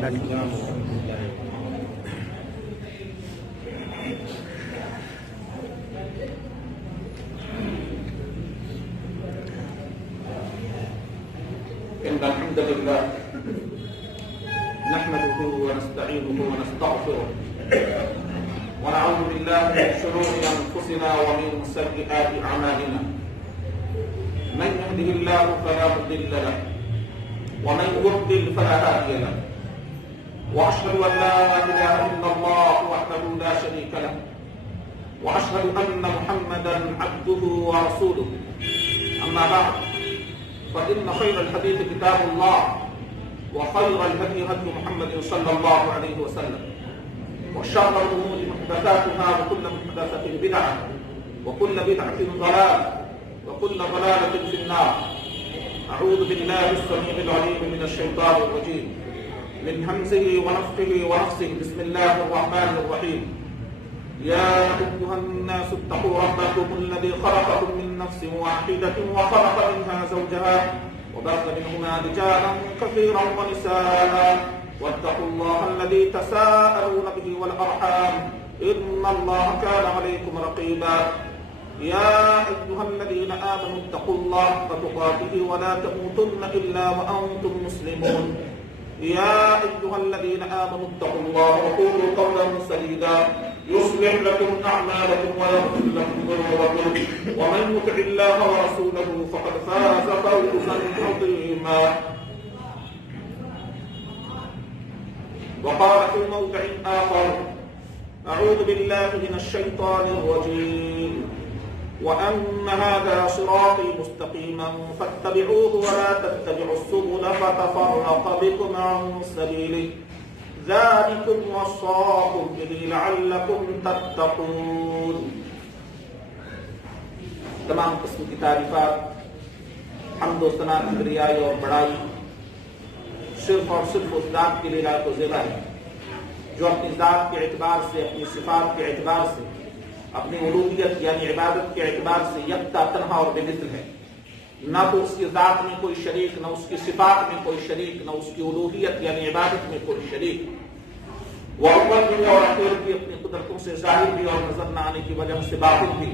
إن الحمد لله نحمده ونستعينه ونستغفره ونعوذ بالله من شرور أنفسنا ومن سيئات أعمالنا من يهده الله فلا مضل له ومن يضلل فلا هادي له وأشهد أن لا إله إلا الله وحده لا شريك له وأشهد أن محمدا عبده ورسوله أما بعد فإن خير الحديث كتاب الله وخير الهدي هدي محمد صلى الله عليه وسلم وشر الأمور محدثاتها وكل محدثة بدعة وكل بدعة ضلالة وكل ضلالة في النار. أعوذ بالله السميع العليم من الشيطان الرجيم من همزه ونفخه ونفسه. بسم الله الرحمن الرحيم. يا أيها الناس اتقوا ربكم الذي خلقكم من نفس واحدة وخلق منها زوجها وبث منهما رجالا كثيرا ونساء واتقوا الله الذي تساءلون به والأرحام إن الله كان عليكم رقيبا. يا أيها الذين آمنوا اتقوا الله حق تقاته ولا تموتن إلا وأنتم مسلمون. يا أيها الذين آمنوا اتقوا الله وقولوا قولا سديدا يصلح لكم أعمالكم ويغفر لكم ذنوبكم ومن يطع الله ورسوله فقد فاز فوزا عظيما. وقال في موضع آخر أعوذ بالله من الشيطان الرجيم وأن هذا صراطي مستقيما فاتبعوه ولا تتبعوا السبل فتفرق بكم عن سبيله ذلكم وصاكم به لعلكم تتقون. تمام قسم کی تعریفات حمد و ثنا کبریائی اور بڑائی صرف اور صرف اس ذات کے لیے لائق و زیبا ہے جو اپنی ذات کے اعتبار سے، اپنی صفات کے اعتبار سے، اپنی الوہیت یعنی عبادت کے اعتبار سے یکتا تنہا اور بے مثل ہے. نہ تو اس کی ذات میں کوئی شریک، نہ اس کی صفات میں کوئی شریک، نہ اس کی الوہیت یعنی عبادت میں کوئی شریک. وہ اول بھی اور آخر بھی، اپنی قدرتوں سے ظاہر بھی اور نظر نہ آنے کی وجہ سے باطن بھی.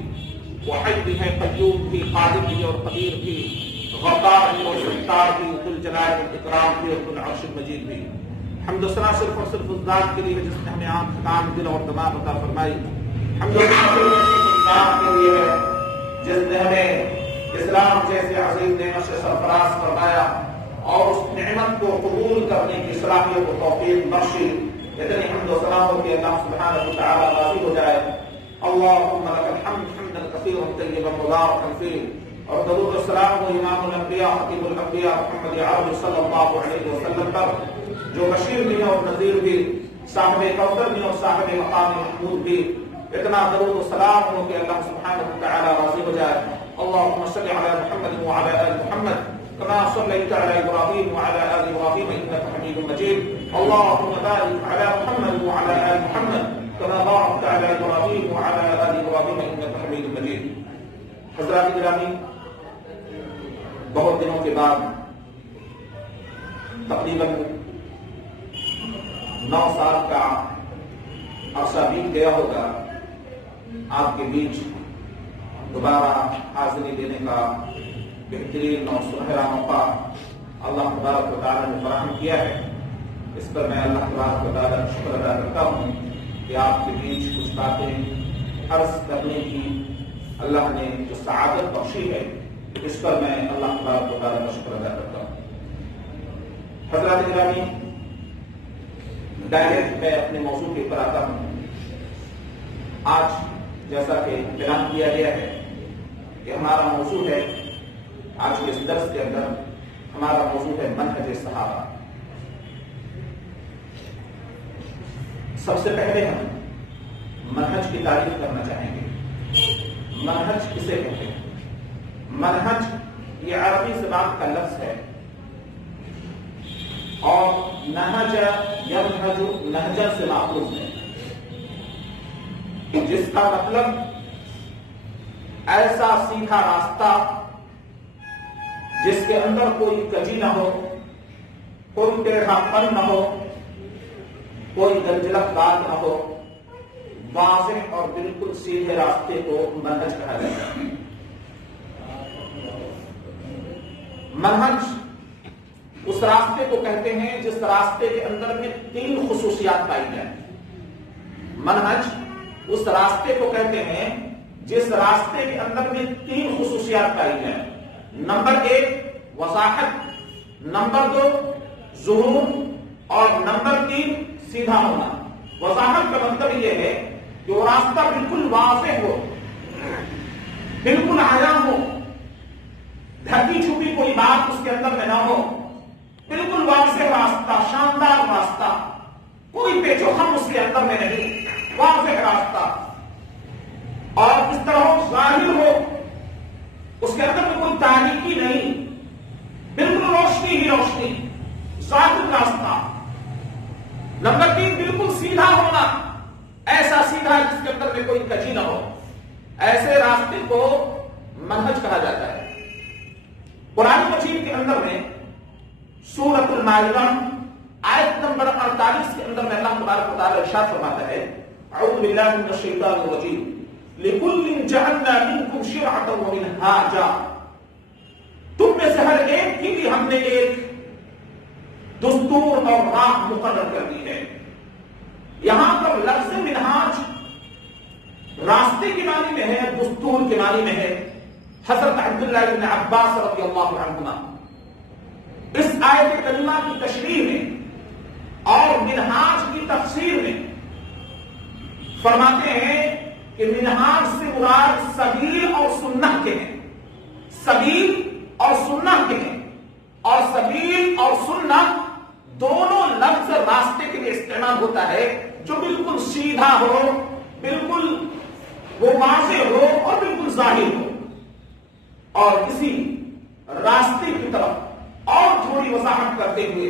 وہ حی بھی ہے، قیوم بھی، قادر بھی اور قدیر بھی، غفار بھی اور ستار بھی، ذو الجلال والاکرام بھی اور ذو العرش المجید بھی. حمد و ثنا صرف اور صرف اس ذات کے لیے ہے جس نے ہمیں آنکھ، کان، دل اور دماغ عطا فرمائی. حمد و ثنا صرف اس ذات کے لیے ہے جس نے ہمیں اسلام جیسے عظیم نعمت سے سرفراز فرمایا اور اس نعمت کو قبول کرنے کی صلاحیت و توفیق بخشی. اتنی حمد و ثنا ہو کہ اللہ سبحانہ و تعالی راضی ہو جائے. اللهم لك الحمد حمدا كثيرا طيبا مباركا فيه. اور درود و سلام و امام الانبیاء خطیب الانبیاء محمد عربی صلی اللہ علیہ وسلم پر جو بشیر بھی اور نذیر بھی، صاحب کوثر بھی اور صاحب مقام محمود بھی. اتنا درود و سلام ہو کہ اللہ سبحانہ و تعالی راضی ہو جائے. اللهم صل على محمد وعلى آل محمد كما صليت على إبراهيم وعلى آل إبراهيم إنك حميد مجيد. اللهم بارك على محمد وعلى آل محمد كما باركت على إبراهيم وعلى آل إبراهيم إنك حميد مجيد. حضرات گرامی، بہت دنوں کے بعد تقریباً 9 سال کا عرصہ بیت گیا ہوگا، آپ کے بیچ دوبارہ حاضری دینے کا بہترین اور سنہرا موقع اللہ تبارک و تعالیٰ نے فراہم کیا ہے. اس پر میں اللہ تبارک و تعالیٰ کا شکر ادا کرتا ہوں کہ آپ کے بیچ کچھ باتیں عرض کرنے کی اللہ نے جو سعادت بخشی ہے، اس پر میں اللہ تبارک و تعالیٰ کا شکر ادا کرتا ہوں. حضرات گرامی، ڈائریکٹ میں اپنے موضوع کے اوپر آتا ہوں. آج جیسا کہ اعلان کیا گیا ہے کہ ہمارا موضوع ہے، آج کے اس درس کے اندر ہمارا موضوع ہے منہج صحابہ. سب سے پہلے ہم منہج کی تعریف کرنا چاہیں گے. منہج کسے کہتے ہیں؟ منہج یہ عربی زبان کا لفظ ہے اور نہج ینہج نہجا سے ماخوذ ہے، جس کا مطلب ایسا سیدھا راستہ جس کے اندر کوئی کجی نہ ہو، کوئی ٹیڑھا پن نہ ہو، کوئی گنجلک بات نہ ہو، واضح اور بالکل سیدھے راستے کو منہج کہا جاتا ہے۔ منہج اس راستے کو کہتے ہیں جس راستے کے اندر میں 3 خصوصیات پائی جائیں۔ منہج اس راستے کو کہتے ہیں جس راستے کے اندر میں 3 خصوصیات پائی جائیں۔ نمبر 1 وضاحت، نمبر 2 ظہور، اور نمبر 3 سیدھا ہونا۔ وضاحت کا مطلب یہ ہے کہ وہ راستہ بالکل واضح ہو، بالکل عیاں ہو، ڈھکی چھپی کوئی بات اس کے اندر میں نہ ہو، بالکل واضح راستہ، شاندار راستہ، کوئی پیچ و خم اس کے اندر میں نہیں، واضح راستہ، اور اس طرح ظاہر ہو، اس کے اندر میں کوئی تاریکی نہیں، بالکل روشنی ہی روشنی، ظاہر راستہ۔ نمبر 3 بالکل سیدھا ہونا، ایسا سیدھا جس کے اندر میں کوئی کجی نہ ہو، ایسے راستے کو منہج کہا جاتا ہے۔ قرآن مجید کے اندر میں سورۃ المائدہ آیت نمبر 48 کے اندر میں اللہ تبارک و تعالی ارشاد فرماتا ہے، اعوذ باللہ من الشیطان الرجیم، لِكُلٍّ جَعَلْنَا مِنْكُمْ شِرْعَةً وَمِنْهَاجًا، تم میں سے ہر ایک کے لیے ہم نے ایک دستور اور راہ مقرر کر دی ہے۔ یہاں پر لفظ منہاج راستے کے معنی میں ہے، دستور کے معنی میں ہے۔ حضرت عبداللہ بن عباس رضی اللہ عنہما اس آیت کریمہ کی تشریح میں اور منہاج کی تفسیر میں فرماتے ہیں کہ منہاج سے مراد سبیل اور سنت کے ہیں، سبیل اور سنت کے ہیں، اور سبیل اور سنت دونوں لفظ راستے کے لیے استعمال ہوتا ہے جو بالکل سیدھا ہو، بالکل وہ واضح ہو اور بالکل ظاہر ہو۔ اور اسی راستے کی طرف اور تھوڑی وضاحت کرتے ہوئے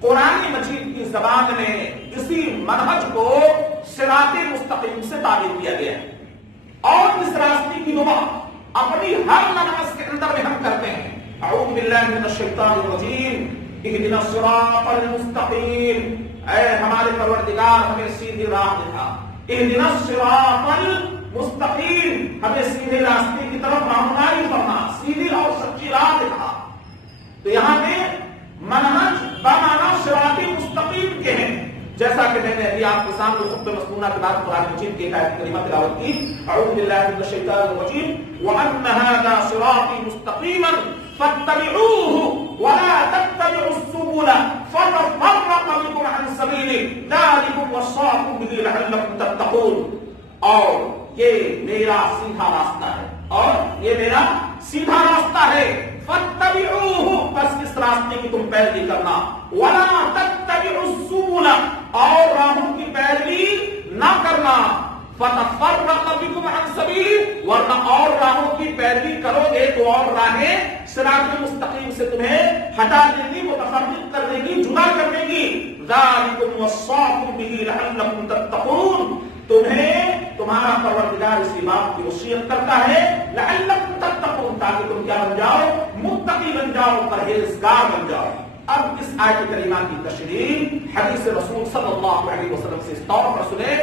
قرآن مجید کی زبان میں اسی منہج کو صراط مستقیم سے تعبیر کیا گیا ہے، اور اس راستے کی دعا اپنی ہر نماز کے اندر میں ہم کرتے ہیں، اعوذ باللہ من الشیطان الرجیم، اہدنا الصراط المستقیم، اے ہمارے پروردگار ہمیں سیدھی راہ دکھا، اہدنا الصراط المستقیم، ہمیں سیدھے راستے کی طرف رہنمائی فرما، سیدھی اور سچی راہ دکھا۔ تو یہاں پہ منہج بمعنی صراط مستقیم کے ہیں، جیسا کہ میں نے ابھی آپ کے سامنے خطبہ مسنونہ کے بعد قرآن مجید کی آیت کریمہ تلاوت کی، اعوذ باللہ من الشیطان الرجیم، وَأَنَّ هَذَا صِرَاطِي مُسْتَقِيمًا فَاتَّبِعُوهُ وَلَا تَتَّبِعُوا السُّبُلَ فَتَفَرَّقَ بِكُمْ عَنْ سَبِيلِهِ ذَلِكُمْ وَصَّاكُمْ بِهِ لَعَلَّكُمْ تَتَّقُونَ۔ اور یہ میرا سیدھا راستہ ہے، اور یہ میرا سیدھا راستہ ہے، فَاتَّبِعُوهُ، بس اس راستے کی تم پیروی کرنا، وَلَا تَتَّبِعُوا السُّبُلَ، اور راہوں کی پیروی نہ کرنا، فَتَفَرَّقَ بِكُمْ عَنْ سَبِيلِهِ، ورنہ اور راہوں کی پیروی کرو گے تو اور راہیں صراط مستقیم سے تمہیں ہٹا دیں گی، متفرق کر دیں گی، جدا کر دیں گی۔ ذَلِكُمْ وَصَّاكُمْ بِهِ لَعَلَّكُمْ تَتَّقُونَ، تمہیں تمہارا پروردگار اسی بات کی وصیت کرتا ہے، لعلکم تتقون، تاکہ تم کیا بن جاؤ، متقی بن جاؤ، پرہیزگار بن جاؤ۔ اب اس آیت کریمہ کی تشریح حدیث رسول صلی اللہ علیہ وسلم سے اس طور پر سنیں،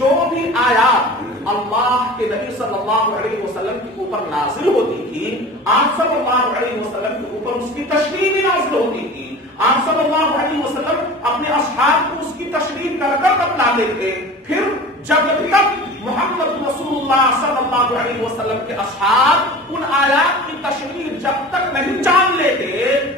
جو بھی آیات اللہ کے نبی صلی اللہ علیہ وسلم کے اوپر نازل ہوتی تھی، آپ صلی اللہ علیہ وسلم کے اوپر اس کی تشریح بھی نازل ہوتی تھی، آپ صلی اللہ علیہ وسلم اپنے اصحاب کو اس کی تشریح کر کر بتلاتے تھے۔ پھر جب تک محمد رسول اللہ صلی اللہ علیہ وسلم کے اصحاب ان آیات کی تشریح جب تک نہیں جان لیتے،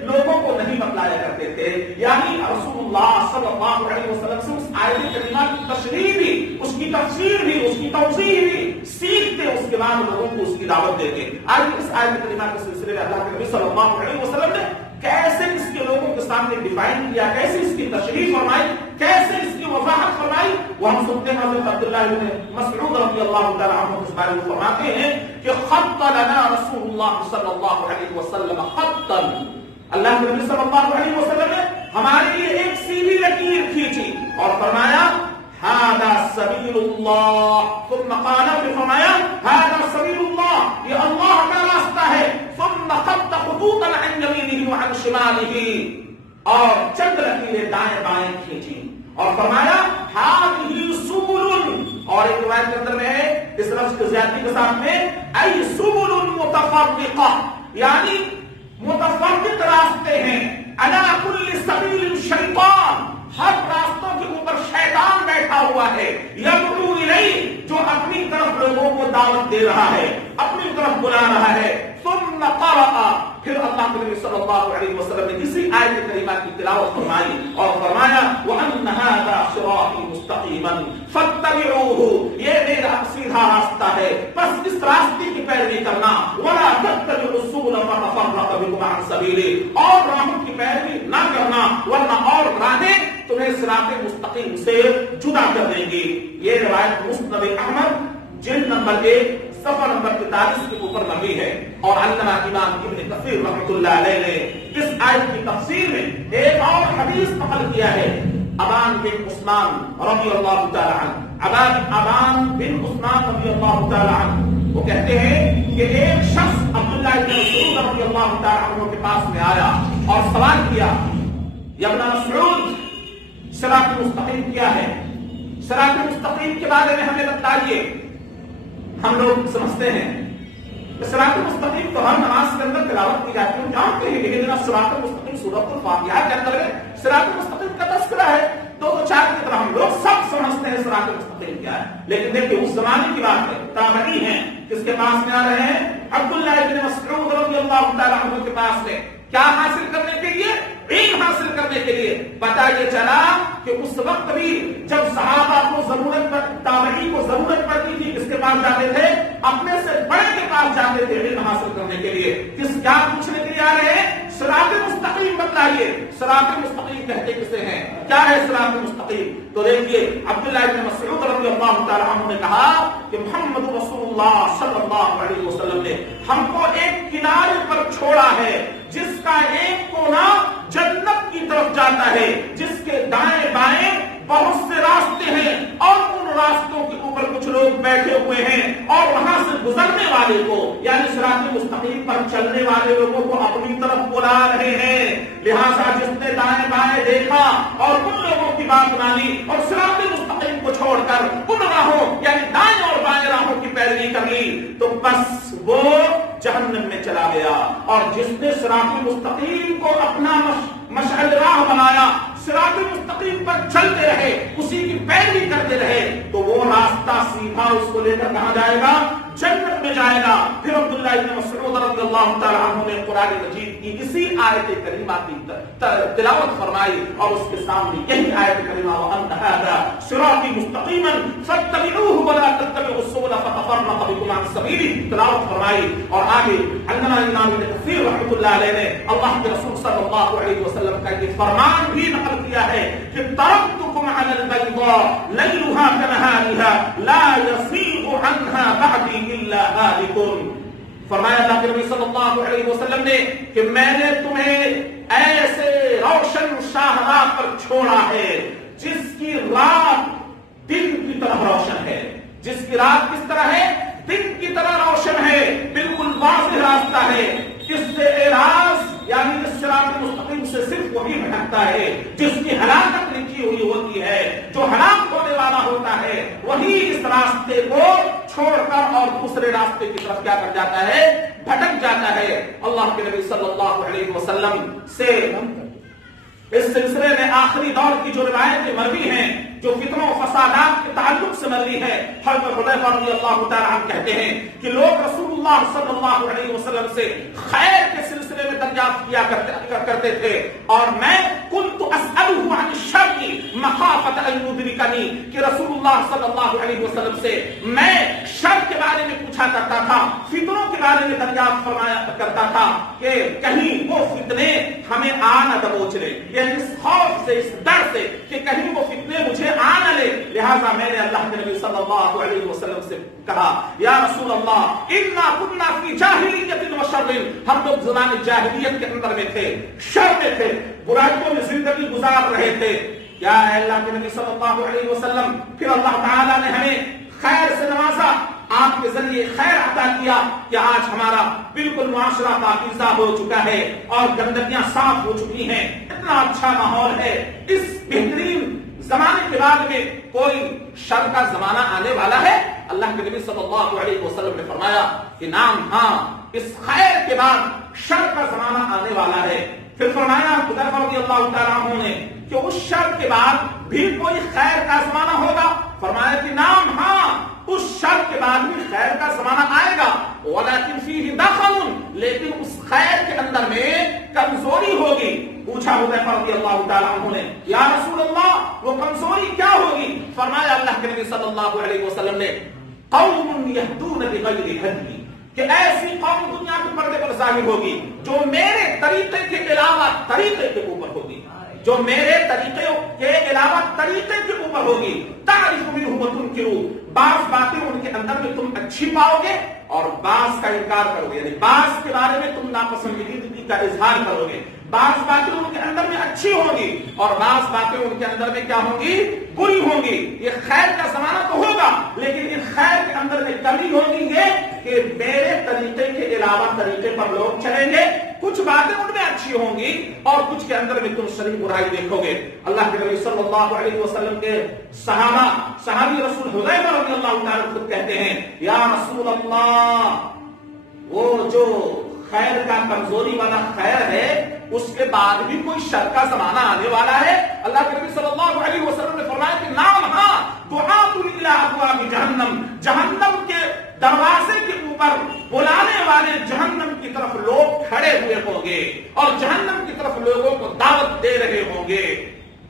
لوگوں کو نہیں بتلایا کرتے تھے، یعنی رسول اللہ صلی اللہ علیہ وسلم سے اس آیت کریمہ کی تشریح بھی، اس کی تفسیر بھی، اس کی توضیح بھی سیکھتے، اس کے بعد لوگوں کو اس کی دعوت دیتے۔ آج اس آیت کریمہ کے سلسلے میں اللہ کے نبی صلی اللہ علیہ وسلم نے کیسے اس کے لوگوں کے سامنے ڈیفائن کیا، کیسے اس کی تشریح فرمائی، کیسے اس کی وضاحت فرمائی، وہ ہم سنتے ہیں حضرت عبداللہ بن مسعود رضی اللہ تعالی عنہ اس بارے میں فرماتے ہیں کہ خط لنا رسول اللہ صلی اللہ علیہ وسلم خطا، اللہ کے نبی صلی اللہ علیہ وسلم نے ہمارے لیے ایک سیدھی لکیر کھینچی اور فرمایا هذا سبیل اللہ، ثم قال، پھر فرمایا هذا سبیل اللہ، یہ اللہ کا راستہ ہے، ثم خط خطوطا عن یمینہ وعن شمالہ، اور چند لکیریں دائیں بائیں کھینچی اور فرمایا ہذہ سبل، اور ایک روایت کے اندر میں ہے اس لفظ کی زیادتی کے ساتھ میں ای سبل متفرقہ، یعنی متفرق راستے ہیں، علی کل سبیل شیطان، ہر راستوں کے اوپر شیطان بیٹھا ہوا ہے، یدعو الیہ، جو اپنی طرف لوگوں کو دعوت دے رہا ہے، اپنی طرف بلا رہا ہے۔ ثم قرأ، پھر اللہ کے نبی صلی اللہ علیہ وسلم نے اسی آیت کریمہ کی تلاوت فرمائی اور فرمایا وَأَنَّ هَذَا صِرَاطِي مُسْتَقِيمًا فَاتَّبِعُوهُ، یہ میرا سیدھا راستہ ہے، بس اس راستے کی پیروی کرنا، وَلَا تَتَّبِعُوا السُّبُلَ فَتَفَرَّقَ بِكُمْ عَنْ سَبِيلِهِ، اور راہوں کی پیروی نہ کرنا ورنہ اور راہیں تمہیں صراط مستقیم سے جدا کر دیں گی۔ یہ روایت مسند احمد جلد نمبر 1 صفحہ نمبر 43 کے اوپر مبنی ہے، اور علامہ امام ابن کثیر رحمۃ اللہ علیہ نے اس آیت کی تفسیر میں ایک اور حدیث نقل کیا ہے، ابان بن عثمان رضی اللہ تعالی عنہ، ابان بن عثمان رضی اللہ تعالی عنہ، وہ کہتے ہیں کہ ایک شخص عبداللہ بن مسعود رضی اللہ تعالی عنہ کے پاس میں آیا اور سوال کیا، یا ابن مسعود صراط مستقیم کیا ہے؟ صراط مستقیم کے بارے میں ہمیں بتائیے۔ ہم لوگ سمجھتے ہیں صراط مستقیم تو ہر نماز کے اندر تلاوت کی جاتی ہے، جانتے ہیں کہ اہدنا الصراط المستقیم سورۃ الفاتحہ کے اندر ہے، صراط مستقیم کا تذکرہ ہے، دو چار کی طرح ہم لوگ سب سمجھتے ہیں صراط مستقیم کیا ہے۔ لیکن دیکھیں اس زمانے کی بات ہے، تابعی ہیں، کس کے پاس میں آ رہے ہیں؟ عبداللہ بن مسعود رضی اللہ تعالی عنہ کے پاس میں، کیا حاصل کرنے کے لیے؟ علم حاصل کرنے کے لیے۔ پتہ یہ چلا کہ اس وقت بھی جب صحابہ کو ضرورت پر، تابعی کو ضرورت پڑتی تھی، کس کے پاس جاتے تھے؟ اپنے سے بڑے کے پاس جاتے تھے علم حاصل کرنے کے لیے۔ کس کیا پوچھنے کے لیے آ رہے ہیں؟ صراط مستقیم بتلائیے۔ صراط مستقیم کہتے کسے ہیں؟ کیا ہے صراط مستقیم؟ تو دیکھیے عبداللہ بن مسعود رضی اللہ تعالی عنہ نے کہا کہ محمد رسول اللہ صلی اللہ علیہ وسلم نے ہم کو ایک کنارے پر چھوڑا ہے جس کا ایک کونا جنت کی طرف جاتا ہے، جس کے دائیں بائیں بہت سے راستے ہیں، اور ان راستوں کے اوپر کچھ لوگ بیٹھے ہوئے ہیں، اور وہاں سے گزرنے والے کو، یعنی صراط مستقیم پر چلنے والے لوگوں کو اپنی طرف بلا رہے ہیں۔ لہذا جس نے دائیں بائیں دیکھا اور ان لوگوں کی بات مانی اور صراط مستقیم کو چھوڑ کر ان راہوں یعنی دائیں اور بائیں راہوں کی پیروی کر لی، تو بس وہ جہنم میں چلا گیا۔ اور جس نے صراط مستقیم کو اپنا مشعل راہ بنایا، صراط مستقیم پر چلتے رہے، اسی کی پیروی کرتے رہے، تو وہ راستہ سیدھا اس کو لے کر کہاں جائے گا؟ جنت میں جائے گا۔ پھر عبداللہ بن مسعود رضی اللہ تعالی عنہ نے قرآن مجید کی اسی آیت کریمہ کی تلاوت فرمائی، اور اس کے سامنے یہی آیت کریمہ وَأَنَّ هَذَا صِرَاطِي مُسْتَقِيمًا فَاتَّبِعُوهُ وَلَا تَتَّبِعُوا السُّبُلَ فَتَفَرَّقَ بِكُمْ عَنْ سَبِيلِهِ تلاوت فرمائی۔ اور آگے علامہ امام ابن کثیر رحمۃ اللہ علیہ نے اللہ کے رسول صلی اللہ علیہ وسلم کا یہ فرمان بھی نقل کیا ہے کہ ترکتکم علی البیضاء لیلها کنہارها لا یزیغ عنها بعدی الا ہالک۔ فرمایا اللہ کے نبی صلی اللہ علیہ وسلم نے کہ میں نے تمہیں ایسے روشن شاہراہ پر چھوڑا ہے جس کی رات دن کی طرح روشن ہے۔ جس کی رات کس طرح ہے؟ دن کی طرح روشن ہے، بالکل واضح راستہ ہے۔ اس سے اعراض یعنی اس صراط مستقیم سے صرف وہی بھٹکتا ہے جس کی ہلاکت لکھی ہوئی ہوتی ہے، جو ہلاک ہونے والا ہوتا ہے، وہی اس راستے کو چھوڑ کر اور دوسرے راستے کی طرف کیا کر جاتا ہے؟ بھٹک جاتا ہے۔ اللہ کے نبی صلی اللہ علیہ وسلم سے اس سلسلے میں آخری دور کی جو روایتیں مروی ہیں، جو فتنوں و فسادات کے تعلق سے مروی ہے، حضرت حذیفہ رضی اللہ تعالی عنہ کہتے ہیں کہ لوگ رسول اللہ صلی اللہ علیہ وسلم سے خیر کے سلسلے میں دریافت کیا کرتے تھے، اور میں كنت اسألہ عن الشر مخافۃ ان یدرکنی، کہ رسول اللہ صلی اللہ علیہ وسلم سے میں شر کے بارے میں پوچھا کرتا تھا، فتنوں کے بارے میں دریافت فرمایا کرتا تھا کہ کہیں وہ فتنے ہمیں آ نہ دبوچ لے، یعنی اس خوف سے، اس ڈر سے کہ کہیں وہ فتنے مجھے آ نہ لے۔ لہذا میں نے اللہ کے نبی صلی اللہ علیہ وسلم سے کہا یا رسول اللہ انا كنا فی جاہلیت و شر، ہم لوگ زمانے جاہلیت کے اندر میں تھے، شر میں تھے، برائیوں میں زندگی گزار رہے تھے۔ یا اللہ کے نبی صلی اللہ علیہ وسلم، پھر اللہ تعالیٰ نے ہمیں خیر سے نوازا، آپ کے ذریعے خیر عطا کیا کہ آج ہمارا بالکل معاشرہ پاکیزہ ہو چکا ہے اور گندگیاں صاف ہو چکی ہیں، اتنا اچھا ماحول ہے، اس بہترین زمانے کے بعد میں کوئی شر کا زمانہ آنے والا ہے؟ اللہ کے نبی صلی اللہ علیہ وسلم نے فرمایا کہ نام ہاں، اس خیر کے بعد شر کا زمانہ آنے والا ہے۔ پھر فرمایا حذیفہ رضی اللہ تعالیٰ عنہ نے کہ اس شر کے بعد بھی کوئی خیر کا زمانہ ہوگا؟ فرمایا کہ نام ہاں، اس شر کے بعد بھی خیر کا زمانہ آئے گا، ولیکن فیہ دخل، لیکن اس خیر کے اندر میں کمزوری ہوگی۔ پوچھا حذیفہ رضی اللہ تعالیٰ عنہ نے یا رسول اللہ وہ کمزوری کیا ہوگی؟ فرمایا اللہ کے نبی صلی اللہ علیہ وسلم نے قوم یہدون بغیر ہدی، کہ ایسی قوم دنیا کے پردے پر ظاہر ہوگی جو میرے طریقے کے علاوہ طریقے کے اوپر ہوگی، جو میرے طریقے کے علاوہ طریقے کے اوپر ہوگی۔ تعرف منہ وتنکر، بعض باتیں ان کے اندر میں تم اچھی پاؤ گے اور بعض کا انکار کرو گے، یعنی بعض کے بارے میں تم ناپسندیدگی کا اظہار کرو گے، بعض باتیں ان کے اندر میں اچھی ہوں گی اور بعض باتیں ان کے اندر میں کیا ہوں گی؟ بری ہوں گی۔ یہ خیر کا زمانہ تو ہوگا، لیکن اس خیر کے اندر میں کمی ہوگی یہ کہ میرے طریقے کے علاوہ طریقے پر لوگ چلیں گے، کچھ باتیں ان میں اچھی ہوں گی اور کچھ کے اندر میں تم شرعی برائی دیکھو گے۔ اللہ کے نبی صلی اللہ علیہ وسلم کے صحابی رسول حذیفہ رضی اللہ تعالیٰ خود کہتے ہیں یا رسول اللہ، وہ جو خیر کا کمزوری والا خیر ہے اس کے بعد بھی کوئی شر کا زمانہ آنے والا ہے؟ اللہ کے نبی صلی اللہ علیہ وسلم نے فرمایا کہ نام ہاں، دعات الی ابواب جہنم، جہنم کے دروازے کے اوپر بلانے والے جہنم کی طرف لوگ کھڑے ہوئے ہوں گے اور جہنم کی طرف لوگوں کو دعوت دے رہے ہوں گے۔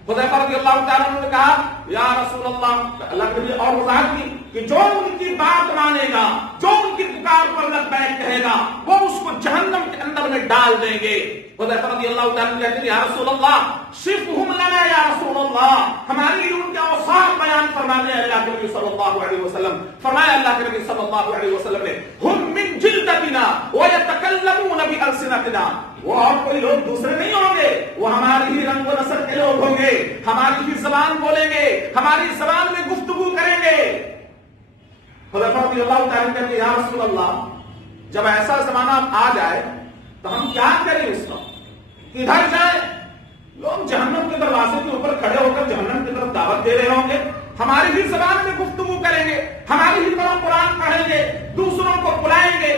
حذیفہ رضی اللہ تعالیٰ عنہ نے کہا یا رسول اللہ، اللہ کے نبی اور وضاحت کی کہ جو ان کی بات مانے گا، جو ان کی پکار پر لبیک کہے گا، وہ اس کو جہنم کے اندر میں ڈال دیں گے۔ حذیفہ رضی اللہ تعالیٰ عنہ کہتے ہیں یا رسول اللہ صفہم لنا یا رسول اللہ، ہمارے لیے ان کے اوصاف بیان فرما دیں اللہ کے نبی صلی اللہ علیہ وسلم۔ فرمایا اللہ کے نبی صلی اللہ علیہ وسلم نے ہم من جلدتنا ویتکلمون بألسنتنا، وہ اور کوئی لوگ دوسرے نہیں ہوں گے، وہ ہماری ہی رنگ و نسل کے لوگ ہوں گے، ہماری ہی زبان بولیں گے، ہماری زبان میں گفتگو کریں گے۔ حذیفہ رضی اللہ تعالیٰ کہتے ہیں یا رسول اللہ، جب ایسا زمانہ آ جائے تو ہم کیا کریں؟ اس وقت کدھر جائیں؟ لوگ جہنم کے دروازے کے اوپر کھڑے ہو کر جہنم کی طرف دعوت دے رہے ہوں گے، ہماری بھی زبان میں گفتگو کریں گے، ہماری ہی طرح قرآن پڑھیں گے، دوسروں کو بلائیں گے۔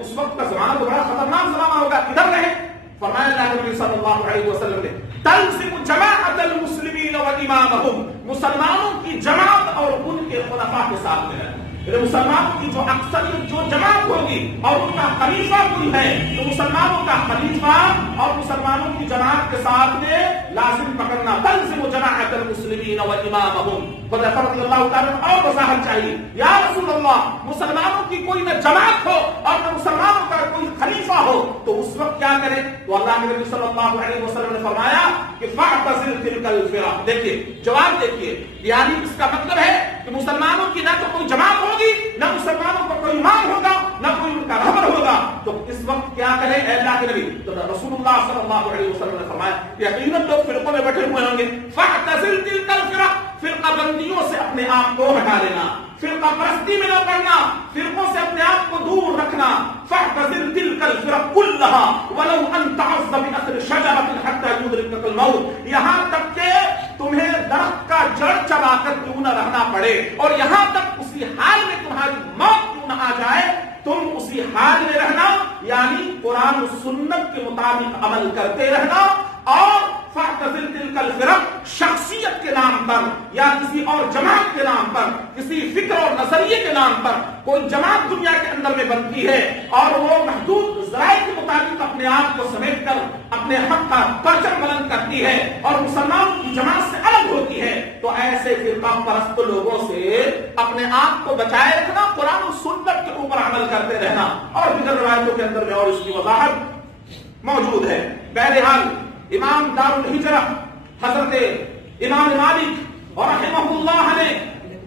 اس وقت کا زمانہ تو بڑا خطرناک زمانہ ہوگا، کدھر رہے؟ فرمایا اللہ کے نبی صلی اللہ علیہ وسلم نے تلزم جماعت المسلمین و امامہم، مسلمانوں کی جماعت اور ان کے خلفاء کے ساتھ میں رہے، مسلمانوں کی جو اکثریت جو جماعت ہوگی اور ان کا خلیفہ کوئی ہے تو مسلمانوں کا خلیفہ اور مسلمانوں کی جماعت کے ساتھ میں لازم پکڑنا۔ تلزم جماعت المسلمین و امامہم، حذیفہ رضی اللہ تعالیٰ اور وضاحت چاہیے یا رسول اللہ، مسلمانوں کی کوئی نہ جماعت ہو اور نہ مسلمانوں کا کوئی خلیفہ ہو تو اس وقت کیا کریں؟ تو اللہ کے نبی صلی اللہ علیہ وسلم نے فرمایا کہ فاعتزل تلک الفرق۔ دیکھیے جواب دیکھیے، یعنی اس کا مطلب ہے کہ مسلمانوں کی نہ تو کوئی جماعت ہوگی، نہ مسلمانوں کو کوئی امام ہوگا، نہ کوئی ان کا رہبر ہوگا، تو اس وقت کیا کریں اے اللہ کے نبی؟ تو رسول اللہ صلی اللہ علیہ وسلم نے فرمایا یقیناً لوگ فرقوں میں بیٹھے ہوئے ہوں گے، فاعتزل تلک الفرق، فرقہ بندیوں سے اپنے آپ کو ہٹا لینا، فرقہ پرستی میں نہ پڑنا، فرقوں سے اپنے آپ کو دور رکھنا۔ فاعتزل تلک الفرق کلھا ولو ان تعض بأثر شجرۃ حتى يدركك الموت، یہاں تک کہ تمہیں درخت کا جڑ چبا کر کیوں نہ رہنا پڑے اور یہاں تک اسی حال میں تمہاری موت کیوں نہ آ جائے، تم اسی حال میں رہنا، یعنی قرآن و سنت کے مطابق عمل کرتے رہنا۔ اور فاعتزل تلک الفرق، شخصیت کے نام پر یا کسی اور جماعت کے نام پر، کسی فکر اور نظریے کے نام پر کوئی جماعت دنیا کے اندر میں بنتی ہے اور وہ محدود ذرائع کے مطابق اپنے آپ کو سمیٹ کر اپنے حق کا پرچم بلند کرتی ہے اور مسلمانوں کی جماعت سے الگ ہوتی ہے، تو ایسے فرقہ پرست لوگوں سے اپنے آپ کو بچائے رکھنا، قرآن و سنت کے اوپر عمل کرتے رہنا۔ اور دیگر روایتوں کے اندر میں اور اس کی وضاحت موجود ہے۔ بہرحال امام دار الہجرہ حضرت امام مالک اور رحمہ اللہ نے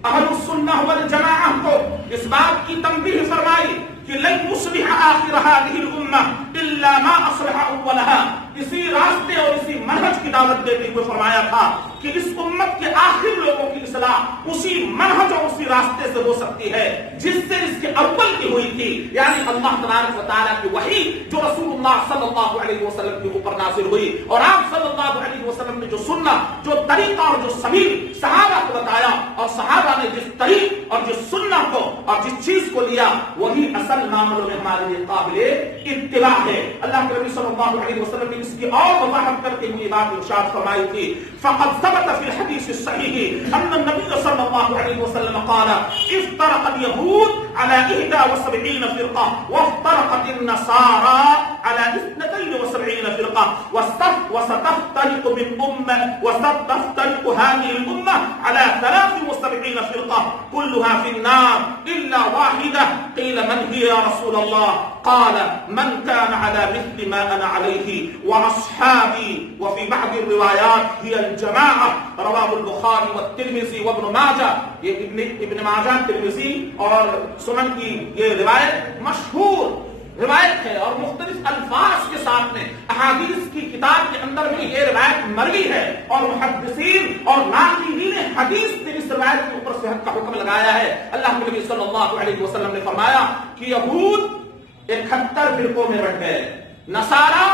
اہل السنہ والجماعہ کو اس بات کی تنبیہ فرمائی کہ لن یصلح آخر هذه الامہ الا ما اصلح اولها، اسی راستے اور اسی منہج کی دعوت دیتے ہوئے فرمایا تھا کہ اس امت کے آخر لوگوں کی اصلاح اسی منہج اور اسی راستے سے ہو سکتی ہے جس سے اس کے اول کی ہوئی تھی، یعنی اللہ تبارک و تعالیٰ کی وحی جو رسول اللہ صلی اللہ علیہ وسلم کے اوپر نازل ہوئی اور آپ صلی اللہ علیہ وسلم نے جو سنت سنہ، جو طریقہ اور جو سبیل صحابہ کو بتایا اور صحابہ نے جس طریق اور جس سنہ کو اور جس چیز کو لیا وہی اصل معاملوں میں ہمارے لیے قابل اتباع ہے۔ اللہ کے نبی صلی اللہ علیہ وسلم نے اس کی اور وضاحت کر کے یہ بات ارشاد فرمائی تھی، فقد ثبت فی الحدیث الصحیح ان النبی صلی اللہ علیہ وسلم قال افترق اليهود على 71 فرقة وافترقت النصارى على 72 فرقة وستفترق هذه الأمة على 73 فرقة كلها في النار إلا واحدة قيل من هي يا رسول الله قال من كان على مثل ما أنا عليه وأصحابي وفي بعض الروايات هي الجماعة رواه البخاري والترمذي وابن ماجه۔ یہ ابن ماجہ، ترمذی اور سنن کی یہ روایت مشہور روایت ہے اور مختلف الفاظ کے ساتھ میں احادیث کی کتاب کے اندر میں یہ روایت مروی ہے اور محدثین اور ناقلین حدیث نے اس روایت کے اوپر صحت کا حکم لگایا ہے۔ اللہ کے نبی صلی اللہ علیہ وسلم نے فرمایا کہ یہود 71 فرقوں میں بٹ گئے، نصارہ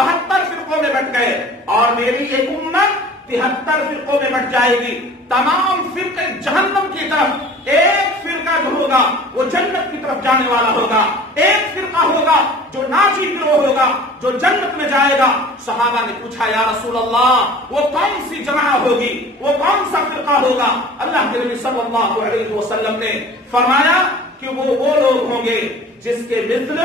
72 فرقوں میں بٹ گئے اور میری ایک امت 73 فرقوں میں بٹ جائے گی۔ تمام فرقے جہنم کی طرف، ایک فرقہ جو ہوگا وہ جنت کی طرف جانے والا ہوگا، ایک فرقہ ہوگا جو ناجی گروہ ہوگا جو جنت میں جائے گا۔ صحابہ نے پوچھا یا رسول اللہ وہ کون سی جماعت ہوگی، وہ کون سا فرقہ ہوگا؟ اللہ کے نبی صلی اللہ علیہ وسلم نے فرمایا کہ وہ لوگ ہوں گے جس کے مثل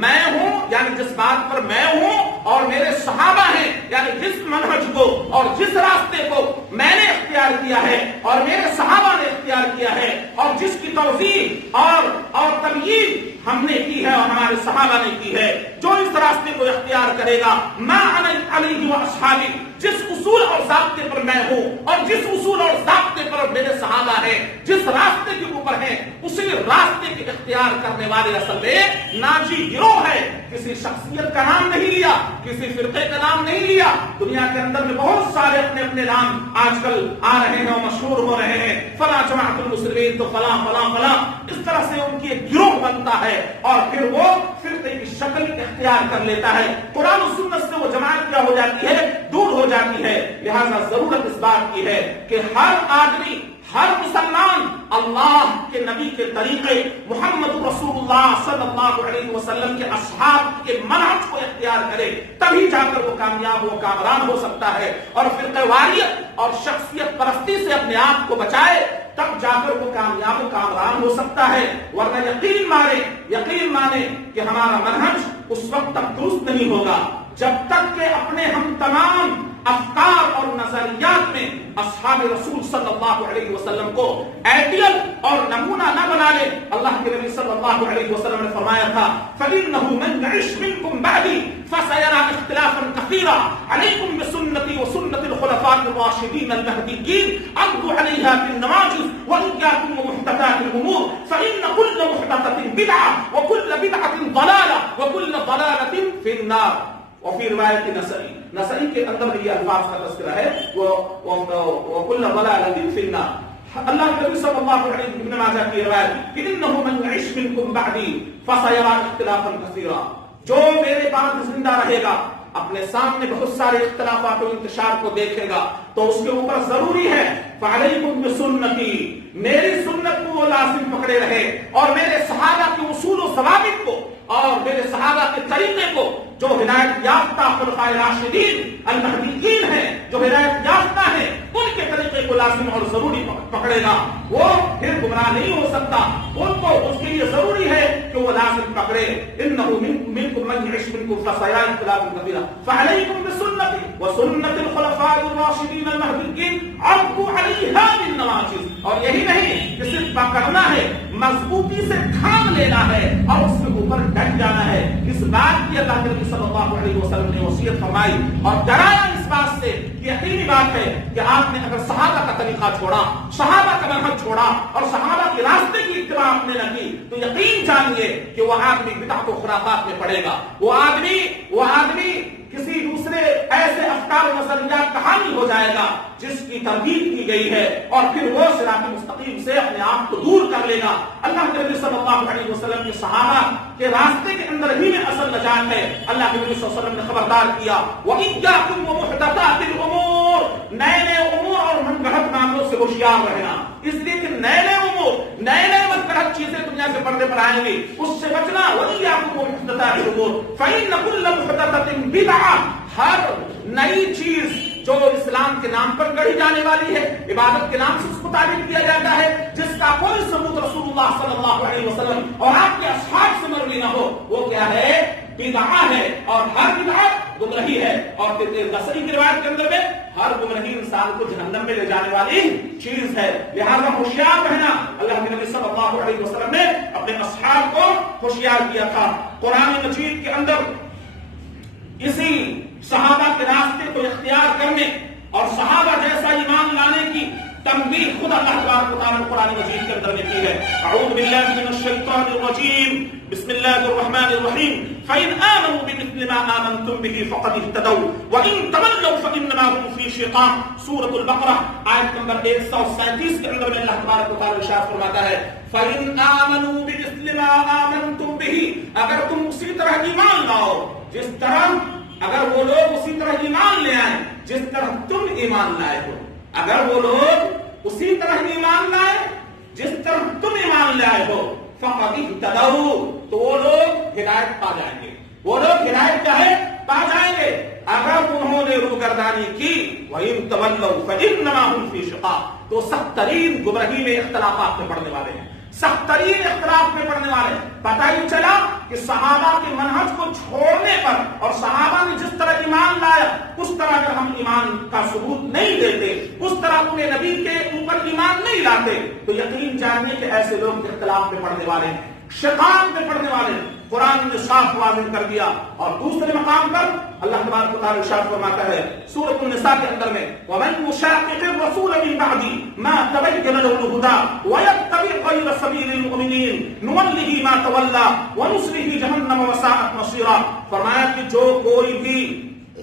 میں ہوں، یعنی جس بات پر میں ہوں اور میرے صحابہ ہیں، یعنی جس منہج کو اور جس راستے کو میں نے اختیار کیا ہے اور میرے صحابہ نے اختیار کیا ہے اور جس کی توضیح اور تمہید ہم نے کی ہے اور ہمارے صحابہ نے کی ہے، جو اس راستے کو اختیار کرے گا ما انا علیہ واصحابی، جس اصول اور ضابطے پر میں ہوں اور جس اصول اور ضابطے پر میرے صحابہ ہیں، جس راستے کے اوپر ہیں، اسی راستے کے اختیار کرنے والے اصل میں ناجی گروہ ہے۔ کسی شخصیت کا نام نہیں لیا، کسی فرقے کا نام نہیں لیا۔ دنیا کے اندر میں بہت سارے اپنے اپنے نام آج کل آ رہے ہیں اور مشہور ہو رہے ہیں، فلاں جماعت المسلمین تو فلاں فلاں فلاں، اس طرح سے ان کی ایک گروہ بنتا ہے اور پھر وہ فرقے کی شکل اختیار کر لیتا ہے۔ قرآن و سنت سے وہ جماعت کیا ہو جاتی ہے؟ دور ہو جاتی ہے۔ لہذا ضرورت اس بات کی ہے کہ ہر آدمی، ہر مسلمان اللہ کے نبی کے طریقے، محمد رسول اللہ صلی اللہ علیہ وسلم کے اصحاب کے منہج کو اختیار کرے، تبھی جا کر وہ کامیاب و کامران ہو سکتا ہے اور فرقہ واریت اور شخصیت پرستی سے اپنے آپ کو بچائے، تب جا کر وہ کامیاب و کامران ہو سکتا ہے۔ ورنہ یقین مانے کہ ہمارا منہج اس وقت تک درست نہیں ہوگا جب تک کہ اپنے ہم تمام افکار اور نظریات میں اصحاب رسول صلی اللہ علیہ وسلم کو آئیڈیل اور نمونہ نہ بنا لے۔ اللہ کے نبی صلی اللہ علیہ وسلم نے فرمایا تھا فَإِنَّهُ مَنْ يَعِشْ مِنْكُمْ بَعْدِي فَسَيَرَى اخْتِلَافًا كَثِيرًا عَلَيْكُمْ بِسُنَّتِي وَسُنَّةِ الْخُلَفَاءِ الرَّاشِدِينَ الْمَهْدِيِّينَ عَضُّوا عَلَيْهَا بِالنَّوَاجِذِ وَإِيَّاكُمْ وَمُحْدَثَاتِ الْأُمُورِ فَإِنَّ كُلَّ مُحْدَثَةٍ بِدْعَةٌ وَكُلَّ بِدْعَةٍ ضَلَالَةٌ وَكُلَّ ضَلَالَةٍ فِي النَّارِ۔ وفي روایت نسائی کے اندر یہ الفاظ کا تذکرہ ہے وَكُلَّ ضَلَالَةٍ فِي النَّارِ۔ اللہ کے نبی صلی اللہ علیہ وسلم ابن ماجہ کی روایت کہ إِنَّهُ مَنْ يَعِشْ مِنْكُمْ بَعْدِي فَسَيَرَى اخْتِلَافًا كَثِيرًا، جو میرے بعد زندہ رہے گا اپنے سامنے بہت سارے اختلافات و انتشار کو دیکھے گا تو اس کے اوپر ضروری ہے فَعَلَيْكُمْ بِسُنَّتِي، میری سنت کو وہ لازم پکڑے رہے اور میرے صحابہ کے اصول و ضوابط کو اور میرے صحابہ کے طریقے کو، جو ہدایت یافتہ خلفائے راشدین المہدیین ہیں، جو ہدایت یافتہ ہیں، ان کے طریقے کو لازم اور ضروری پکڑے گا، وہ پھر گمراہ نہیں ہو سکتا۔ ان کو اس کے لیے ضروری ہے کہ وہ لازم پکڑے۔ انه منکم من یعش منکم فسیرى اختلافا کثیرا فعلیکم بسنتی وسنت الخلفاء الراشدین المہدیین عضوا علیہا بالنواجذ۔ اور یہی نہیں کہ صرف پکڑنا ہے، مضبوطی سے تھام لینا ہے اور اس کے اوپر ڈٹ جانا ہے۔ اس بات کی اللہ کے نبی صلی اللہ علیہ وسلم نے وصیت فرمائی اور ڈرایا اس بات سے کہ یقینی بات ہے کہ آپ نے اگر صحابہ کا طریقہ چھوڑا، صحابہ کا منہج چھوڑا اور صحابہ کے راستے کی اتباع آپ نے نہ کی تو یقین جانیے کہ وہ آدمی بدعت و خرافات میں پڑے گا، وہ آدمی کسی دوسرے ایسے افکار و نظریات کا حامی ہو جائے گا جس کی تردید کی گئی ہے اور پھر وہ صراط مستقیم سے اپنے آپ کو دور کر لے گا۔ اللہ کے نبی صلی اللہ علیہ وسلم کے صحابہ کے راستے کے اندر ہی میں اصل نجات ہے۔ اللہ کے نبی صلی اللہ علیہ وسلم نے خبردار کیا وَإِيَّاكُمْ وَمُحْدَثَاتِ الْأُمُورِ، ہوشیار رہنا، اس لیے کہ نئے نئے امور، نئے نئے منکرات چیزیں دنیا سے پردے پر آئیں گی، اس سے بچنا۔ وَإِيَّاكُمْ وَمُحْدَثَاتِ الْأُمُورِ فَإِنَّ كُلَّ مُحْدَثَةٍ بِدْعَةٌ، ہر نئی چیز جو اسلام کے نام پر گڑھی جانے والی ہے، عبادت کے نام سے اس کو تعبیر کیا جاتا ہے، جس کا کوئی ثبوت رسول اللہ صلی اللہ علیہ وسلم اور آپ کے اصحاب سے مروی نہ ہو، وہ کیا ہے؟ بدعہ ہے، اور ہر بدعت گمراہی ہے۔ اور نسائی کی روایت کے اندر میں ہر گمراہی انسان کو جہنم میں لے جانے والی چیز ہے، لہذا ہوشیار رہنا۔ اللہ کے نبی صلی اللہ علیہ وسلم نے اپنے اصحاب کو ہوشیار کیا تھا۔ قرآن مجید کے اندر اسی صحابہ کے راستے کو اختیار کرنے اور صحابہ جیسا ایمان لانے کی تنبیہ خود اللہ تبارک و تعالیٰ نے قرآن مجید کے اندر میں کی ہے۔ اعوذ باللہ من الشیطان الرجیم، بسم اللہ الرحمن الرحیم، فَإِنْ آمَنُوا بِمِثْلِ مَا آمَنْتُمْ بِهِ فَقَدِ اهْتَدَوْا وَإِنْ تَوَلَّوْا فَإِنَّمَا هُمْ فِي شِقَاقٍ۔ سورۃ البقرہ آیت نمبر 137 کے اندر میں اللہ تبارک و تعالیٰ ارشاد فرماتا ہے فَإِنْ آمَنُوا بِمِثْلِ مَا آمَنْتُمْ بِهِ، اگر تم اسی طرح ایمان لاؤ جس طرح، اگر وہ لوگ اسی طرح ایمان لے آئیں جس طرح تم ایمان لائے ہو، اگر وہ لوگ اسی طرح ایمان لائے جس طرح تم ایمان لے آئے ہو، فَقَدِ اهْتَدَوْا، تو وہ لوگ ہدایت پا جائیں گے، وہ لوگ ہدایت کیا ہے؟ پا جائیں گے۔ اگر انہوں نے روگردانی کی، وَإِن تَوَلَّوْا فَإِنَّمَا هُمْ فِي شِقَاقٍ، تو سخت ترین گمراہی میں، اختلافات میں پڑنے والے ہیں، سخت ترین اختلاف میں پڑنے والے ہیں۔ پتہ ہی چلا کہ صحابہ کے منہج کو چھوڑنے پر اور صحابہ نے جس طرح ایمان لایا اس طرح اگر ہم ایمان کا ثبوت نہیں دیتے، اس طرح اپنے نبی کے اوپر ایمان نہیں لاتے، تو یقین جانیے کہ ایسے لوگ اختلاف میں پڑنے والے ہیں، شقاق میں پڑنے والے ہیں۔ قرآن نے صاف واضح کر دیا۔ اور دوسرے مقام پر اللہ تبارک و تعالیٰ ارشاد فرماتا ہے سورۃ النساء کے اندر میں وَمَن يُشَاقِقِ الرَّسُولَ مِن بَعْدِ مَا تَبَيَّنَ لَهُ الْهُدَىٰ وَيَتَّبِعْ غَيْرَ سَبِيلِ الْمُؤْمِنِينَ نُوَلِّهِ مَا تَوَلَّىٰ وَنُصْلِهِ جَهَنَّمَ وَسَاءَتْ مَصِيرًا۔ فرمایا کہ جو کوئی بھی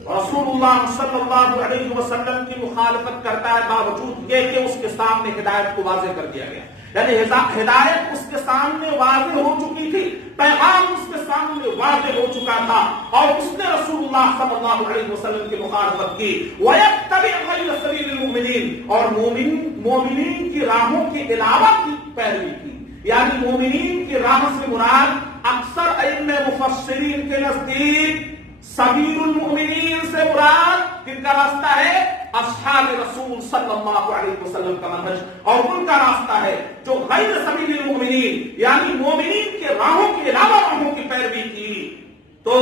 رسول اللہ صلی اللہ علیہ وسلم کی مخالفت کرتا ہے باوجود یہ کہ اس کے سامنے ہدایت کو واضح کر دیا گیا، یعنی ہدایت اس کے سامنے واضح ہو چکی تھی، پیغام اس کے سامنے واضح ہو چکا تھا، اور اس نے رسول اللہ صلی اللہ علیہ وسلم کی مخالفت کی۔ وَيَتَّبِعْ غَيْرَ سَبِيلِ الْمُؤْمِنِينَ، اور مومنین کی راہوں کے علاوہ کی پیروی کی، یعنی مومنین کی راہ سے مراد اکثر ائمہ مفسرین کے نزدیک سبیل المؤمنین سے مراد کن کا راستہ ہے؟ اصحاب رسول صلی اللہ علیہ وسلم کا منہج، اور ان کا راستہ ہے جو غیر سبیل المؤمنین، یعنی مومنین کے راہوں کے علاوہ راہوں کی پیروی کی، تو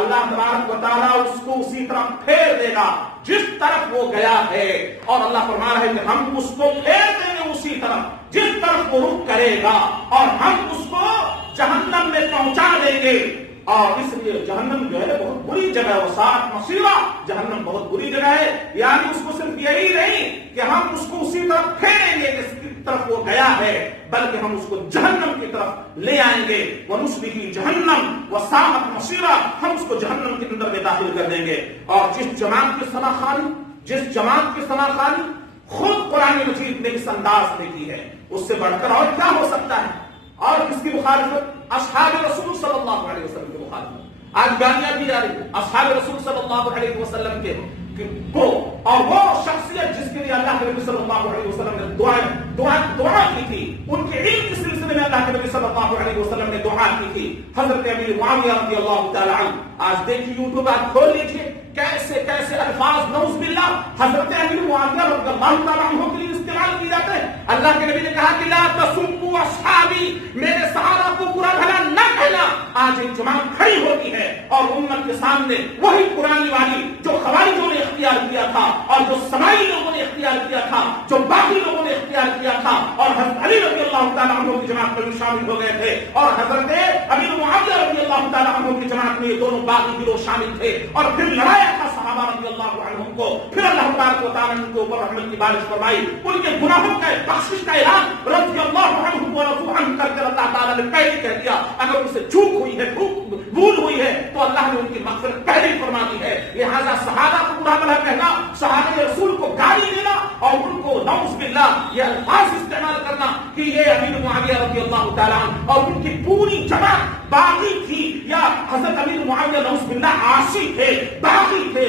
اللہ تبارک و تعالیٰ اس کو اسی طرح پھیر دے گا جس طرف وہ گیا ہے، اور اللہ فرما رہا ہے کہ ہم اس کو پھیر دیں گے اسی طرف جس طرف وہ رخ کرے گا، اور ہم اس کو جہنم میں پہنچا دیں گے۔ اور اس لیے جہنم جو ہے بہت بری جگہ ہے، وساعت مصیرہ، جہنم بہت بری جگہ ہے، یعنی اس کو صرف یہی نہیں کہ ہم اس کو اسی طرف پھیریں گے جس کی طرف وہ گیا ہے، بلکہ ہم اس کو جہنم کی طرف لے آئیں گے۔ وَنُصْلِهِ جَهَنَّمَ وَسَاءَتْ مَصِيرًا، ہم اس کو جہنم کے اندر میں داخل کر دیں گے۔ اور جس جماعت کی سناخانی خود قرآن مجید نے اس انداز میں کی ہے، اس سے بڑھ کر اور کیا ہو سکتا ہے؟ اور اس کی مخالفت اصحاب رسول صلی اللہ علیہ وسلم کی مخالفت آج گالیاں دی جا رہی ہیں اصحاب رسول صلی اللہ علیہ وسلم کے کو، اور وہ شخصیت جس کے لیے اللہ کے نبی صلی اللہ علیہ وسلم نے دعا کی تھی، ان کے علم کے سلسلے میں اللہ کے نبی صلی اللہ علیہ وسلم نے دعا کی تھی، حضرت امیر معاویہ رضی اللہ تعالی عنہ۔ آج دیکھیے یوٹیوب آپ کھول لیجیے کیسے کیسے الفاظ نعوذ باللہ حضرت امیر معاویہ رضی اللہ تعالی عنہ کے لیے استعمال کی جاتے ہیں۔ اللہ کے نبی نے کہا کہ لا تسبوا اصحابی، میرے صحابہ کو برا بھلا نہ کہنا۔ آج ایک جماعت کھڑی ہوتی ہے اور امت کے سامنے وہی پرانی والی جو خوارجوں نے اختیار کیا تھا اور جو سمائی لوگوں نے اختیار کیا تھا، جو باقی لوگوں نے اختیار کیا تھا، اور حضرت علی رضی اللہ تعالیٰ عنہ کی جماعت میں شامل ہو گئے تھے، اور حضرت امیر معاویہ رضی اللہ تعالیٰ عنہ کی جماعت میں یہ دونوں باقی گروہ شامل تھے، اور پھر لڑایا تھا صحابہ رضی اللہ عنہم کو، پھر اللہ تبارک و تعالیٰ نے ان کے اوپر رحمت کی بارش فرمائی، ان کے گناہوں کا بخشش کا اعلان رضی اللہ عنہم ورضوا عنہ کر کے اللہ تعالیٰ نے پہلے کہہ دیا۔ اگر ان سے چوک ہوئی ہے، بھول ہوئی ہے، تو اللہ نے ان کی مغفرت پہلے فرما دی ہے۔ لہذا صحابہ کو برا بھلا کہنا، صحابہ رسول کو گالی دینا اور ان کو نعوذ باللہ یہ الفاظ استعمال کرنا کہ یہ امیر معاویہ رضی اللہ تعالیٰ عنہ اور ان کی پوری جماعت باغی تھی، یا حضرت امیر معاویہ نعوذ باللہ عاصی تھے، باغی تھے،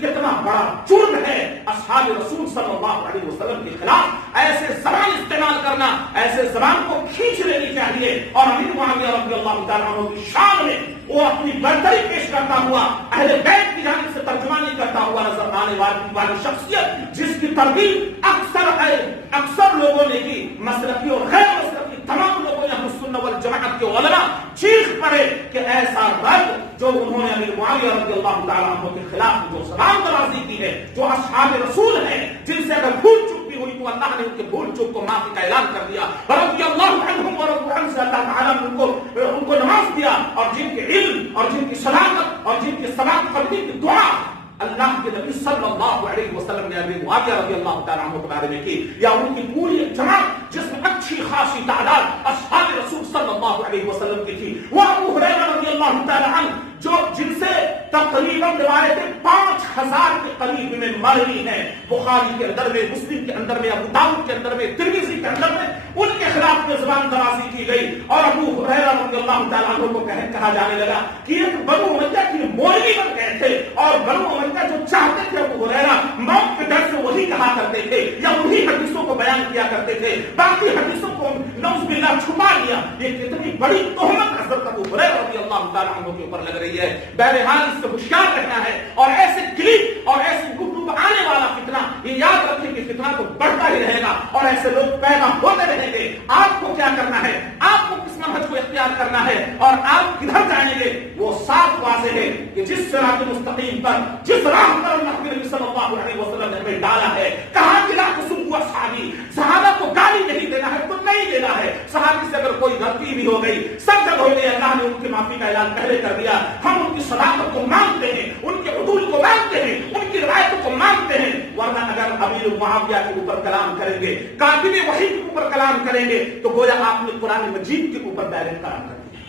کتنا بڑا جرم ہے اصحاب رسول صلی اللہ علیہ وسلم کے خلاف ایسے زبان استعمال کرنا، ایسے زبان کو کھینچ لینی چاہیے. اور امیر معاویہ رضی اللہ تعالیٰ عنہ کی شان میں وہ اپنی برتری پیش کرتا ہوا اہل بیت کی جانب سے ترجمانی کرتا ہوا نظر آنے والی شخصیت، جس کی تربیت اکثر لوگوں نے کی، مسلکی اور غیر مسلکی تمام لوگوں نے اہل سنت والجماعت کے علماء چیخ پڑے کہ ایسا رد جو انہوں نے امیر معاویہ رضی اللہ تعالیٰ عنہ کے خلاف جو زبان درازی کی ہے، جو اصحاب رسول ہیں جن سے اگر بھول چک بھی ہوئی تو اللہ نے ان کے بھول چک کو معافی کا اعلان کر دیا، رضی اللہ عنہم ورضوا عنہ سے اللہ تعالیٰ نے ان کو نواز دیا، اور جن کے علم اور جن کی صداقت اور جن کی ثبات قلبی کی دعا اللہ کے نبی صلی اللہ علیہ وسلم نے امیر معاویہ رضی اللہ تعالیٰ عنہ کے بارے میں کی، یا ان کی پوری جماعت جس میں اچھی خاصی تعداد اصحاب رسول صلی اللہ علیہ وسلم کی تھی، وہ ابو ہریرہ رضی اللہ تعالیٰ عنہ جن سے تقریباً روایتیں 5000 کے قریب میں مروی ہیں، بخاری کے اندر میں، مسلم کے اندر میں، ابو داؤد کے اندر میں، ترمذی کے اندر میں، ان کے خلاف میں زبان درازی کی گئی. اور ابو ہریرہ رضی اللہ تعالیٰ عنہ کو کہا جانے لگا کہ ایک بنو امیہ کی مولوی بن گئے تھے، اور بنو امیہ جو چاہتے تھے ابو ہریرہ موت کے ڈر سے وہی کہا کرتے تھے یا وہی حدیثوں کو بیان کیا کرتے تھے، باقی حدیثوں کو نعوذ باللہ چھپا لیا. یہ کتنی بڑی تہمت حضرت ابو ہریرہ رضی اللہ تعالیٰ عنہ کے اوپر لگ رہی ہے. بہرحال اس سے ہوشیار رہنا ہے، اور ایسے کلپ اور ایسے گفتگو آنے والا فتنہ، یہ یاد رکھیں کہ فتنہ تو بڑھتا ہی رہے گا اور ایسے لوگ پیدا ہوتے رہیں گے. آپ کو کیا کرنا ہے، آپ کو کس منہج کو اختیار کرنا ہے اور آپ کدھر جائیں گے، وہ صاف واضح ہے کہ جس صراط مستقیم پر، جس راہ پر اللہ کے نبی صلی اللہ علیہ وسلم نے ہمیں ڈالا ہے. کہا کہ لا تسبوا اصحابی، صحابہ کو گالی نہیں دینا ہے، تو نہیں دینا ہے. صحابی سے اگر کوئی غلطی بھی ہو گئی، سرزد ہو گئی، اللہ نے ان کی معافی کا اعلان پہلے کر دیا. ہم ان کی صداقت کو مانتے ہیں، ان کے عدول کو مانتے ہیں، ان کی روایتوں کو مانتے ہیں. ورنہ اگر امیر معاویہ کے اوپر کلام کریں گے، کاتب وحی کے اوپر کلام کریں گے، تو گویا آپ نے قرآن مجید کے اوپر ڈائریکٹ کلام کر دیا.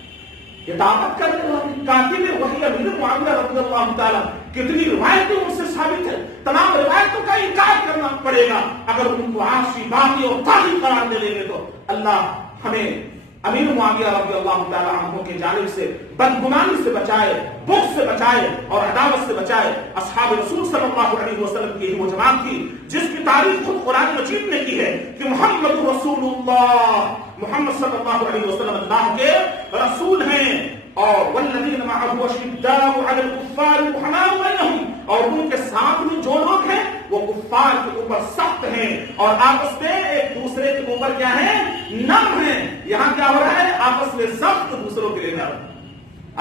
یہ دعوت کرنے والی کاتب وحی امیر معاویہ رضی اللہ تعالیٰ، کتنی روایتیں ان سے ثابت ہیں، تمام روایتوں کا انکار کرنا پڑے گا. اگر ان کو عاصی باقی اور طاغی قرار دے لیں گے تو اللہ ہمیں امیر معاویہ رضی اللہ تعالیٰ عنہ کی جانب سے بدگمانی سے بچائے، بغض سے بچائے اور عداوت سے بچائے. اصحاب رسول صلی اللہ علیہ وسلم کی وہ جماعت تھی جس کی تعریف خود قرآن مجید نے کی ہے کہ محمد رسول اللہ، محمد صلی اللہ علیہ وسلم اللہ کے رسول ہیں. اور والذین معه اشداء علی الکفار رحماء بینہم، اور ان کے ساتھ میں جو لوگ ہیں وہ کفار کے اوپر سخت ہیں اور آپس میں ایک دوسرے کے اوپر کیا ہے، نرم ہیں. یہاں کیا ہو رہا ہے، آپس میں سخت دوسروں کے لیے نرم.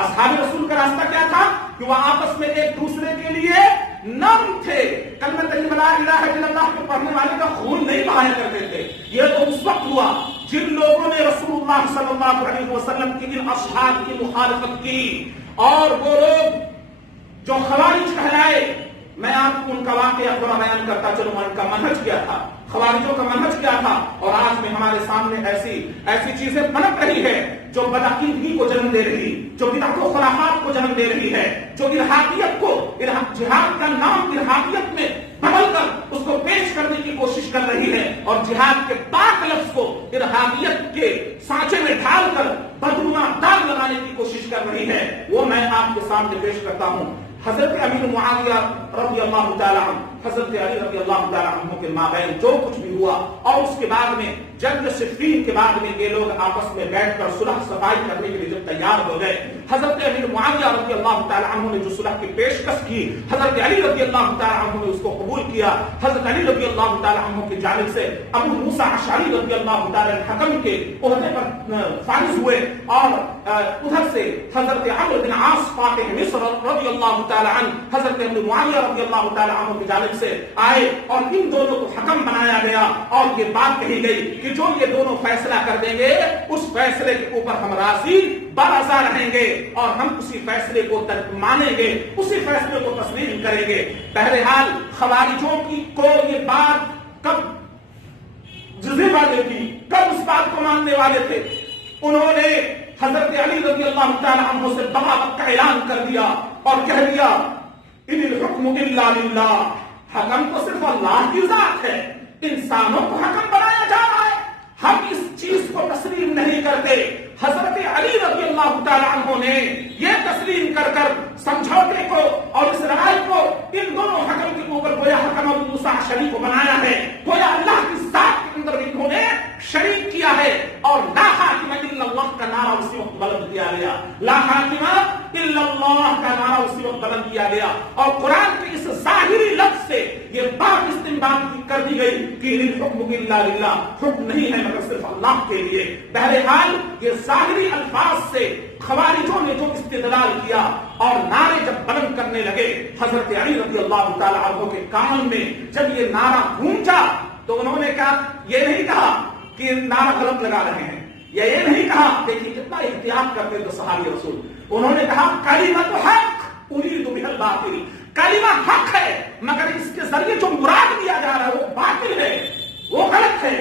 اصحاب رسول کا راستہ کیا تھا کہ وہ آپس میں ایک دوسرے کے لیے نرم تھے. کلمہ طیبہ لا الہ الا اللہ کے پڑھنے والے کا خون نہیں بہایا کرتے تھے. یہ تو اس وقت ہوا جن لوگوں نے رسول اللہ صلی اللہ علیہ وسلم کی ان اصحاب کی مخالفت کی. اور وہ لوگ جو خوارج کہلائے، میں آپ کو ان کا واقعہ تھوڑا بیان کرتا چلوں. ان کا منہج کیا تھا، خوارجوں کا منہج کیا تھا، اور آج میں ہمارے سامنے ایسی چیزیں پنپ رہی ہے جو بدعقیدگی کو جنم دے رہی، جو بدعت و خرافات کو جنم دے رہی ہے، جو ارہابیت کو، جہاد کا نام ارہابیت میں بدل کر اس کو پیش کرنے کی کوشش کر رہی ہے، اور جہاد کے پاک لفظ کو ارہابیت کے سانچے میں ڈھال کر بدگماں داغ لگانے کی کوشش کر رہی ہے. وہ میں آپ کے سامنے پیش کرتا ہوں. حضرت امیر معاویہ رضی اللہ تعالیٰ عنہ، حضرت علی رضی اللہ تعالیٰ عنہ کے مابین جو کچھ بھی ہوا، اور اس کے بعد میں جنگ صفین کے بعد میں یہ لوگ آپس میں بیٹھ کر صلح صفائی کرنے کے لیے جب تیار ہو گئے، حضرت امیر معاویہ رضی اللہ تعالیٰ عنہ نے جو صلح کی پیشکش کی، حضرت علی رضی اللہ تعالیٰ عنہ نے اس کو قبول کیا. حضرت علی رضی اللہ تعالیٰ عنہ کی جانب سے ابو موسیٰ اشعری رضی اللہ تعالیٰ حکم کے عہدے پر فائز ہوئے، اور ادھر سے حضرت عمرو بن عاص فاتح مصر رضی اللہ تعالیٰ عنہ حضرت امیر معاویہ رضی اللہ تعالیٰ عنہ کی جانب سے آئے، اور ان دونوں کو حکم بنایا گیا. اور یہ بات کہی گئی کہ جو یہ دونوں فیصلہ کر دیں گے اس فیصلے کے اوپر ہم راضی برضا رہیں گے، اور ہم اسی فیصلے کو مانیں گے، اسی فیصلے کو تسلیم کریں گے. بہرحال خوارجوں کو یہ بات کب جذبے والے تھی، کب اس بات کو ماننے والے تھے؟ انہوں نے حضرت علی رضی اللہ تعالیٰ عنہ سے بغاوت کا اعلان کر دیا اور کہہ دیا ان الحکم الا للہ، حکم تو صرف اللہ کی ذات ہے، انسانوں کو حکم بنایا جا رہا ہے، ہم اس چیز کو تسلیم نہیں کرتے. حضرت علی رضی اللہ تعالیٰ عنہ نے یہ تسلیم کر کر سمجھوتے کو اور اس روایت کو ان دونوں حکم کے اوپر گویا حکم ابو موسیٰ شریک کو بنایا ہے، گویا اللہ کی ذات کے اندر انہوں نے شریک کیا ہے، اور لا حاکم الا اللہ کا نعرہ اسی وقت بلند کیا گیا، لا حاکم الا اللہ کا نعرہ اسی وقت بلند کیا گیا، اور قرآن کے اس ظاہری لفظ سے یہ بات استنباط کر دی گئی کہ الحکم الا للہ، حکم نہیں ہے مگر صرف اللہ کے لیے۔ بہرحال یہ ظاہری الفاظ سے خوارجوں نے جو استدلال کیا اور نعرے جب بلند کرنے لگے، حضرت علی رضی اللہ تعالی عنہ کے کان میں جب یہ نعرہ گونجا تو انہوں نے کہا، یہ نہیں کہا کہ نعرہ غلط لگا رہے ہیں، یا یہ نہیں کہا، دیکھیے کتنا احتیاط کرتے تو صحابی رسول، انہوں نے کہا کلمۃ حق اريد بها الباطل، کلمہ حق ہے مگر اس کے ذریعے جو مراد لیا جا رہا ہے وہ باطل ہے، وہ غلط ہے۔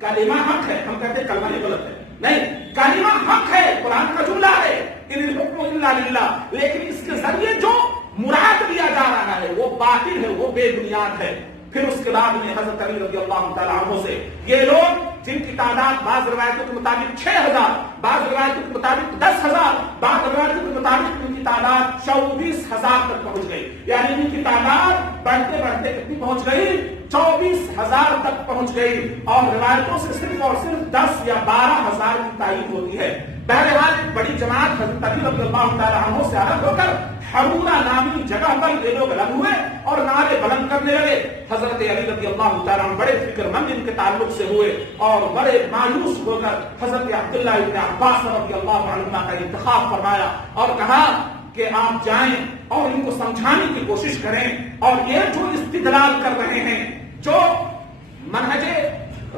کلمہ حق ہے، ہم کہتے ہیں کلمہ یہ غلط ہے، نہیں، کلمہ حق ہے، قرآن کا جملہ ہے ان الحکم الا للہ، لیکن اس کے ذریعے جو مراد لیا جا رہا ہے وہ باطل ہے، وہ بے بنیاد ہے۔ پھر اس کے بعد میں حضرت علی رضی اللہ تعالیٰ عنہ سے یہ لوگ جن کی تعداد بعض روایتوں کے مطابق 6000، بعض روایتوں کے مطابق 10000، بعض روایتوں کے مطابق ان کی تعداد 24000 تک پہنچ گئی، یعنی ان کی تعداد بڑھتے بڑھتے کتنی پہنچ گئی؟ 24000 تک پہنچ گئی، اور روایتوں سے صرف اور صرف 10 یا 12000 کی تعین ہوتی ہے۔ بہرحال ایک بڑی جماعت حضرت علی رضی اللہ تعالیٰ عنہ سے الگ ہو کر حرورہ نامی جگہ پر یہ لوگ الگ ہوئے اور نعرے بلند کرنے لگے۔ حضرت علی رضی اللہ تعالیٰ عنہ بڑے فکر مند ان کے تعلق سے ہوئے اور بڑے مایوس ہو کر حضرت عبداللہ ابن عباس رضی اللہ عنہما کا انتخاب فرمایا اور کہا کہ آپ جائیں اور ان کو سمجھانے کی کوشش کریں، اور یہ جو استدلال کر رہے ہیں، جو منہج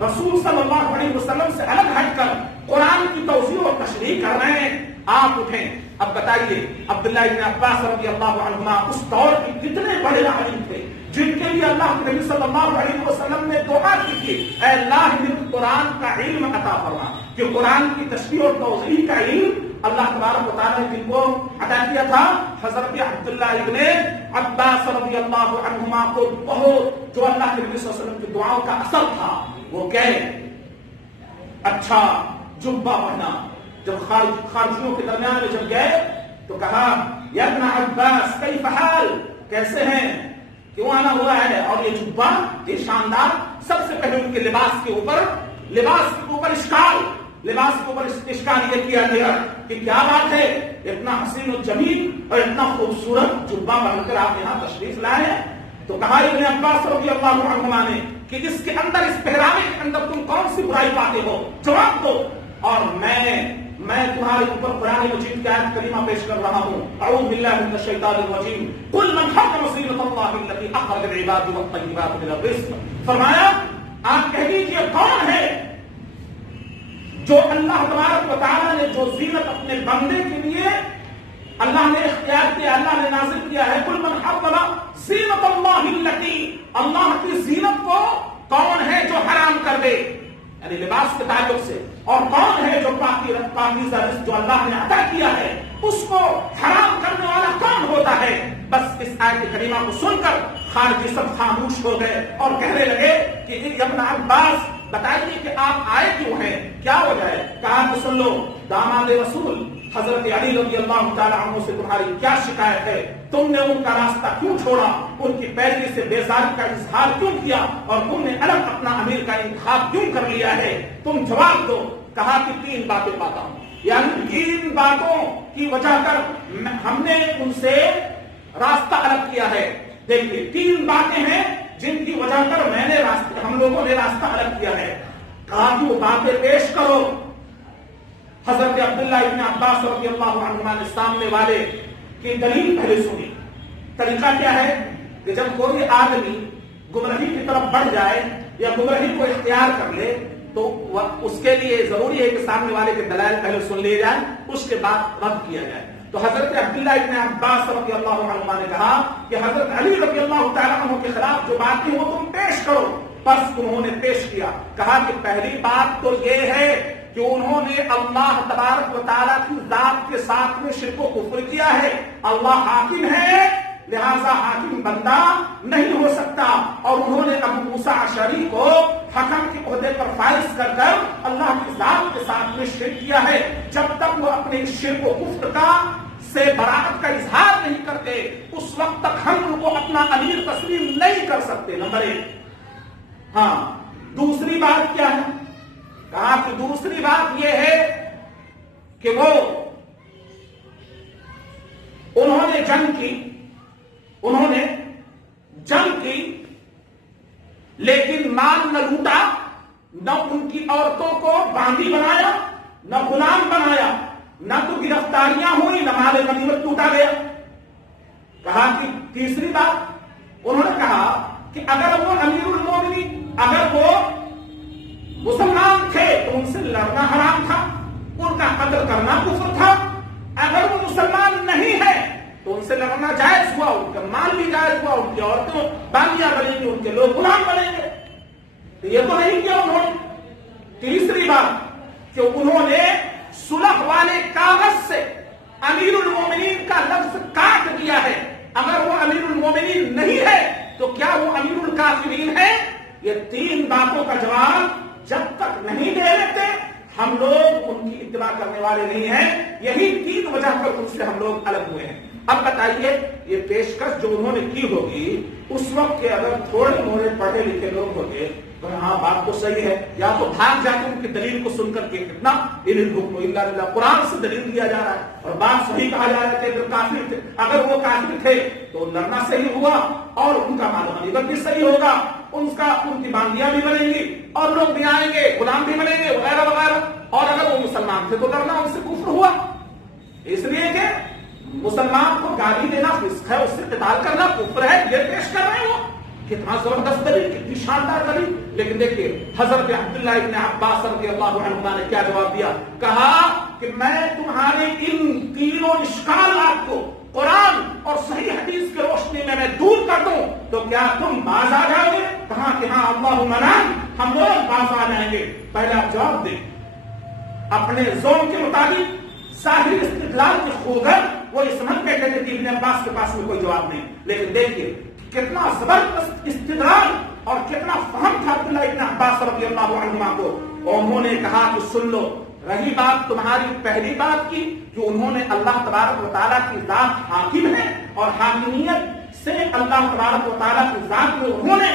رسول صلی اللہ علیہ وسلم سے الگ ہٹ کر قرآن کی توضیح و تشریح کر رہے ہیں، آپ اٹھیں۔ اب بتائیے عبداللہ ابن عباس رضی اللہ عنہما اس دور کے کتنے بڑے عالم تھے جن کے لیے اللہ کے نبی صلی اللہ علیہ وسلم نے دعا کی تھی، اے اللہ ہمیں قرآن کا علم عطا فرما، کہ قرآن کی تشریح اور توضیح کا علم اللہ تبارک و تعالیٰ نے جن کو عطا کیا تھا، حضرت عبداللہ ابن عباس رضی اللہ عنہما کو بہت جو اللہ کے نبی صلی اللہ علیہ وسلم کی دعاؤں کا اثر تھا، وہ گئے اچھا جبہ پہنا، جب خارجیوں کے درمیان میں جب گئے تو کہا یا ابن عباس کیف حال، کیسے ہیں، کیوں آنا ہوا ہے، اور یہ جبہ یہ شاندار، سب سے پہلے ان کے لباس کے اوپر اشکال یہ کیا گیا کہ کیا بات ہے، اتنا حسین و جمیل اور اتنا خوبصورت جبہ پہن کر آپ یہاں تشریف لائے ہیں۔ تو کہا ابن عباس رضی اللہ عنہما نے کہ اس کے اندر، اس پہراوے کے اندر تم کون سی برائی پاتے ہو، جواب دو، اور میں تمہارے اوپر قرآن مجید کی آیت کریمہ پیش کر رہا ہوں، اعوذ باللہ من الشیطان الرجیم، قل من حرم زینۃ اللہ التی اخرج للعباد والطیبات من الرزق، فرمایا آپ کہہ دیجیے کون ہے جو اللہ تبارک و تعالیٰ نے جو زینت اپنے بندے کے لیے اللہ نے اختیار کیا، اللہ نے نازل کیا ہے، قل من حرم زینۃ اللہ التی، اللہ کی زینت کو کون ہے جو حرام کر دے، یعنی لباس کے تعلق سے، اور کون ہے جو پاکیزہ رزق جو اللہ نے عطا کیا ہے اس کو حرام کرنے والا کون ہوتا ہے۔ بس اس آیت کریمہ کو سن کر خارجی سب خاموش ہو گئے اور کہنے لگے کہ ابن عباس بتائیے کہ آپ آئے کیوں ہیں، کیا وجہ ہے؟ کہا تو سن لو، داماد رسول حضرت علی رضی اللہ تعالیٰ عنہ سے تمہاری کیا شکایت ہے، تم نے ان کا راستہ کیوں چھوڑا، ان کی پیروی سے بیزاری کا اظہار کیوں کیا، اور تم نے الگ اپنا امیر کا انتخاب کیوں کر لیا ہے، تم جواب دو۔ کہا کہ 3 باتیں پاتا ہوں، یعنی 3 باتوں کی وجہ کر ہم نے ان سے راستہ الگ کیا ہے۔ دیکھیے 3 باتیں ہیں جن کی وجہ کر ہم لوگوں نے راستہ الگ کیا ہے۔ کہا کہ وہ باتیں پیش کرو۔ حضرت عبداللہ ابن عباس رضی اللہ عنہما نے سامنے والے کی دلیل پہلے سنی۔ طریقہ کیا ہے کہ جب کوئی آدمی گمراہی کی طرف بڑھ جائے یا گمراہی کو اختیار کر لے تو اس کے لیے ضروری ہے کہ سامنے والے کے دلائل پہلے سن لیے جائیں، اس کے بعد رد کیا جائے۔ تو حضرت عبداللہ ابن عباس رضی اللہ عنہما نے کہا کہ حضرت علی رضی اللہ تعالیٰ عنہ کے خلاف جو باتیں ہو تم پیش کرو۔ بس انہوں نے پیش کیا۔ کہا کہ پہلی بات تو یہ ہے کہ انہوں نے اللہ تبارک و تعالیٰ کی ذات کے ساتھ میں شرک و کفر کیا ہے۔ اللہ حاکم ہے لہذا حاکم بندہ نہیں ہو سکتا، اور انہوں نے ابو موسیٰ اشعری کو حکم کے عہدے پر فائز کر کر اللہ کی ذات کے ساتھ میں شرک کیا ہے۔ جب تک وہ اپنے شرک و کفر کا سے براءت کا اظہار نہیں کرتے اس وقت تک ہم ان کو اپنا امیر تسلیم نہیں کر سکتے۔ نمبر 1۔ ہاں دوسری بات کیا ہے؟ کہا کہ دوسری بات یہ ہے کہ وہ انہوں نے جنگ کی لیکن مال نہ لوٹا، نہ ان کی عورتوں کو باندی بنایا، نہ غلام بنایا، نہ تو گرفتاریاں ہوئی، نہ مال غنیمت ٹوٹا گیا۔ کہا کہ تیسری بات انہوں نے کہا کہ اگر وہ امیر المومنین، اگر وہ مسلمان تھے تو ان سے لڑنا حرام تھا، ان کا قتل کرنا کفر تھا۔ اگر وہ مسلمان نہیں ہے تو ان سے لڑنا جائز ہوا، ان کا مال بھی جائز ہوا، ان کی عورتوں باندیاں بنیں گی، ان کے لوگ غلام بنیں گے۔ تو یہ تو نہیں کیا انہوں نے۔ تیسری بات کہ انہوں نے صلح والے کاغذ سے امیر المومنین کا لفظ کاٹ دیا ہے۔ اگر وہ امیر المومنین نہیں ہے تو کیا وہ امیر الکافرین ہے؟ یہ تین باتوں کا جواب جب تک نہیں دے لیتے ہم لوگ ان کی اتباع کرنے والے نہیں ہیں۔ یہی تین وجہ پر ان سے ہم لوگ الگ ہوئے ہیں۔ اب بتائیے یہ پیشکش جو انہوں نے کی ہوگی اس وقت کے اگر تھوڑے موڑے پڑھے لکھے لوگ ہوتے تو ہاں بات تو صحیح ہے، یا تو بھاگ جاتے ان کی دلیل کو سن کر کے، کتنا ان الحکم الا للہ، قرآن سے دلیل دیا جا رہا ہے اور بات صحیح کہا جا رہا ہے کہ اگر کافر تھے، اگر وہ کافر تھے تو لڑنا صحیح ہوا اور ان کا مال غنیمت بھی صحیح ہوگا، ان کی باندیاں بھی بنیں گی اور لوگ بھی آئیں گے، غلام بھی بنیں گے وغیرہ وغیرہ۔ اور اگر وہ مسلمان تھے تو لڑنا ان سے کفر ہوا، اس لیے کہ مسلمان کو گالی دینا فسق ہے، اس سے قتال کرنا کفر ہے۔ یہ پیش کر رہے ہیں وہ، کتنا زبردست دلیل، کتنی شاندار دلیل۔ لیکن دیکھیے حضرت عبداللہ ابن عباس رضی اللہ عنہما نے کیا جواب دیا؟ کہا کہ میں تمہارے ان تینوں اشکالات کو قرآن اور صحیح حدیث کی روشنی میں دور کر دوں تو کیا تم باز آ جاؤ گے؟ کہا کہ ہاں اللہم نعم، ہم لوگ باز آ جائیں گے۔ پہلا جواب دیں اپنے ذوق کے مطابق ظاہری استدلال کے خوگر وہ اس من کہتے تھے کہ ابن عباس کے پاس میں کوئی جواب نہیں، لیکن دیکھیے کتنا زبردست استدلال اور کتنا فہم تھا عبداللہ ابن عباس رضی اللہ عنہما کو۔ انہوں نے کہا کہ سن لو، رہی بات تمہاری پہلی بات کی جو انہوں نے اللہ تبارک و تعالیٰ کی ذات حاکم ہے اور حاکمیت سے اللہ تبارک و تعالیٰ کی ذات میں انہوں نے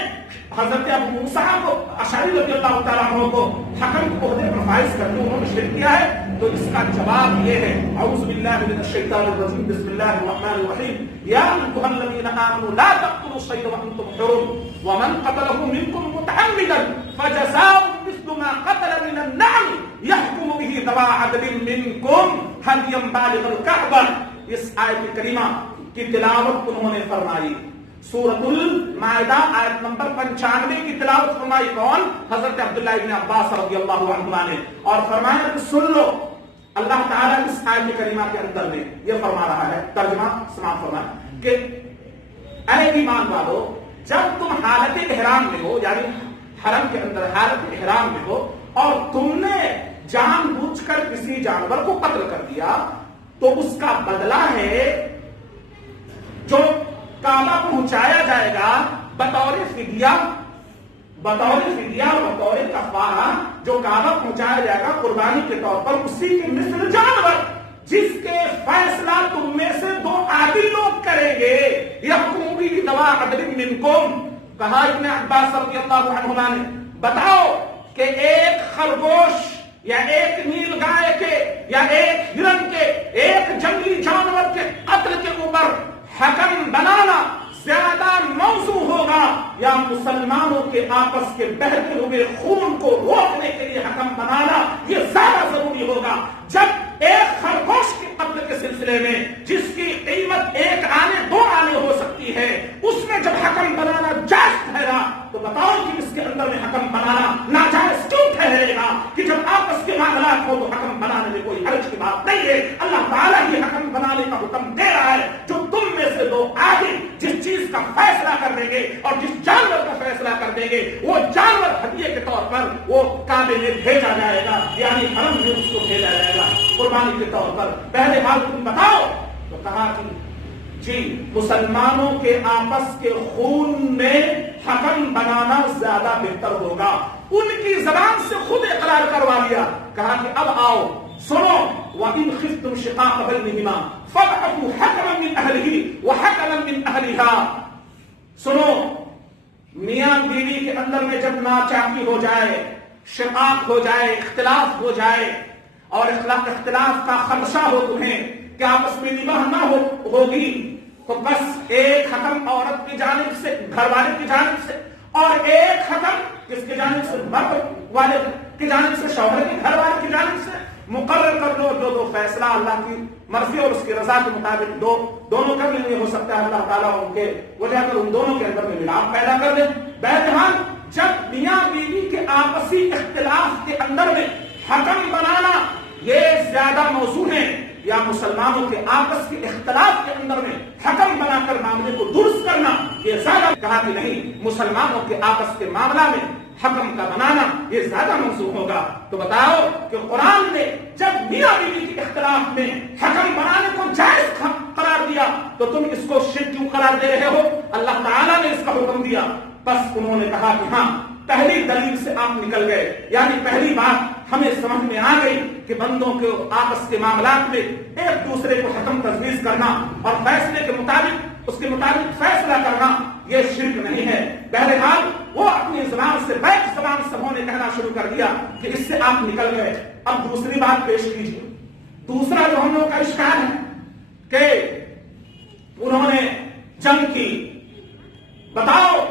حضرت ابو موسیٰ کو اشعری رضی اللہ تعالیٰ عنہ کو حکم کو عہدے پر فائز کرنے انہوں نے شرک کیا ہے، تو اس کا جواب یہ ہے اعوذ باللہ من الشیطان الرجیم بسم اللہ الرحمن الرحیم یا ایھا الذین آمنوا لا تقتلوا الصید وانتم حرم ومن قتلہ منکم متعمدا فجزاء مثل ما قتل من النعم یحکم به ذوی عدل منکم ھدیا بالغ الکعبہ۔ اس آیت کریمہ کی تلاوت انہوں نے فرمائی، سورۃ المائدہ آیت نمبر 95 کی تلاوت فرمائی۔ کون؟ حضرت عبداللہ ابن عباس رضی اللہ عنہما نے، اور فرمایا کہ سن لو اللہ تعالیٰ اس آیت کریمہ کے اندر میں یہ فرما رہا ہے، ترجمہ سماعت فرمائیں کہ اے ایمان والو جب تم حالت احرام میں ہو، یعنی حرم کے اندر حالت احرام میں ہو اور تم نے جان بوجھ کر کسی جانور کو قتل کر دیا تو اس کا بدلہ ہے جو کعبہ پہنچایا جائے گا بطور فدیہ بطور کفارہ، جو کعبہ پہنچایا جائے گا قربانی کے طور پر، اسی کے مثل جانور جس کے فیصلہ تم میں سے دو عادل لوگ کریں گے، یحکم بہ ذوی عدل منکم۔ کہا ابن عباس رضی اللہ عنہما نے بتاؤ کہ ایک خرگوش یا ایک نیل گائے کے یا ایک ہرن کے ایک جنگلی جانور کے قتل کے اوپر حکم بنانا زیادہ موزوں ہوگا یا مسلمانوں کے آپس کے بہتے ہوئے خون کو روکنے کے لیے حکم بنانا یہ زیادہ ضروری ہوگا؟ جب ایک خرگوش کے قتل کے سلسلے میں جس کی قیمت 1 آنے 2 آنے ہو سکتی ہے اس میں جب حکم بنانا جائز ٹھہرا تو بتاؤ کہ اس کے اندر میں حکم بنانا ناجائز کیوں ٹھہرے گا؟ کہ جب آپس کے معاملات ہو تو حکم بنانے میں کوئی حرج کی بات نہیں ہے۔ اللہ تعالیٰ ہی حکم بنانے کا حکم دے رہا ہے، جو تم میں سے دو عادل جس چیز کا فیصلہ کر دیں گے اور جس جانور کا فیصلہ کر دیں گے وہ جانور ہدیے کے طور پر وہ کعبے میں بھیجا جائے گا، یعنی حرم میں اس کو بھیجا جائے گا قربانی کے طور پر۔ پہلے حال تم بتاؤ تو کہا کہ جی مسلمانوں کے آپس کے خون میں حکم بنانا زیادہ بہتر ہوگا۔ ان کی زبان سے خود اقرار کروا لیا، کہا کہ اب آؤ سنو، وَإِنْ خِفْتُمْ شِقَاقَ بَيْنِهِمَا فَابْعَثُوا حَكَمًا مِنْ أَهْلِهِ وَحَكَمًا مِنْ أَهْلِهَا۔ سنو میاں بیوی کے اندر میں جب ناچاکی ہو جائے، شقاق ہو جائے، اختلاف ہو جائے اور اختلاف کا خدشہ ہو تمہیں کہ آپس میں نباہ نہ ہوگی، تو بس ایک حکم عورت کی جانب سے، گھر والے کی جانب سے، اور ایک حکم کس کی جانب سے، مرد والے کی جانب سے، شوہر کے گھر والے کی جانب سے مقرر کر لو. جو دو فیصلہ اللہ کی مرضی اور اس کی رضا کے مطابق دونوں کر لیں گے. ہو سکتا ہے اللہ تعالیٰ ان کے وجہ کر ان دونوں کے اندر میں ملاپ پیدا کر دیں. بہرحال جب میاں بیوی کے آپسی اختلاف کے اندر میں حکم بنانا یہ زیادہ موضوع ہے، یا مسلمانوں کے آپس کے اختلاف کے اندر میں حکم بنا کر معاملے کو درست کرنا یہ زیادہ، کہا کہ نہیں، مسلمانوں کے آپس کے معاملہ میں حکم کا بنانا یہ زیادہ موضوع ہوگا. تو بتاؤ کہ قرآن نے جب میاں بیوی کے اختلاف میں حکم بنانے کو جائز قرار دیا تو تم اس کو شرک کیوں قرار دے رہے ہو؟ اللہ تعالیٰ نے اس کا حکم دیا. بس انہوں نے کہا کہ ہاں پہلی دلیل سے آپ نکل گئے، یعنی پہلی بات ہمیں سمجھ میں آ گئی کہ بندوں کے آپس کے معاملات میں ایک دوسرے کو حکم تجویز کرنا اور فیصلے کے مطابق اس کے مطابق فیصلہ کرنا یہ شرک نہیں ہے. بہرحال وہ اپنی زبان سے بیک زبان سبوں نے کہنا شروع کر دیا کہ اس سے آپ نکل گئے. اب دوسری بات پیش کیجیے. دوسرا جو ہم لوگوں کا اشکال ہے کہ انہوں نے جنگ کی. بتاؤ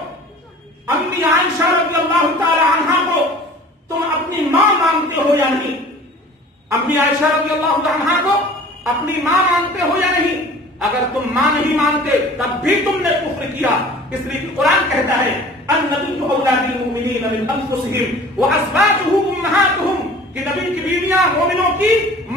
امی عائشہ رضی اللہ تعالی عنہا کو تم اپنی ماں مانتے ہو یا نہیں؟ امی عائشہ رضی اللہ تعالی عنہا کو اپنی ماں مانتے ہو یا نہیں؟ اگر تم ماں نہیں مانتے تب بھی تم نے کفر کیا، اس لیے کہ قرآن کہتا ہے النبی اولی بالمؤمنین من انفسهم وازواجه امہاتهم کہ نبی کی بیویاں مومنوں کی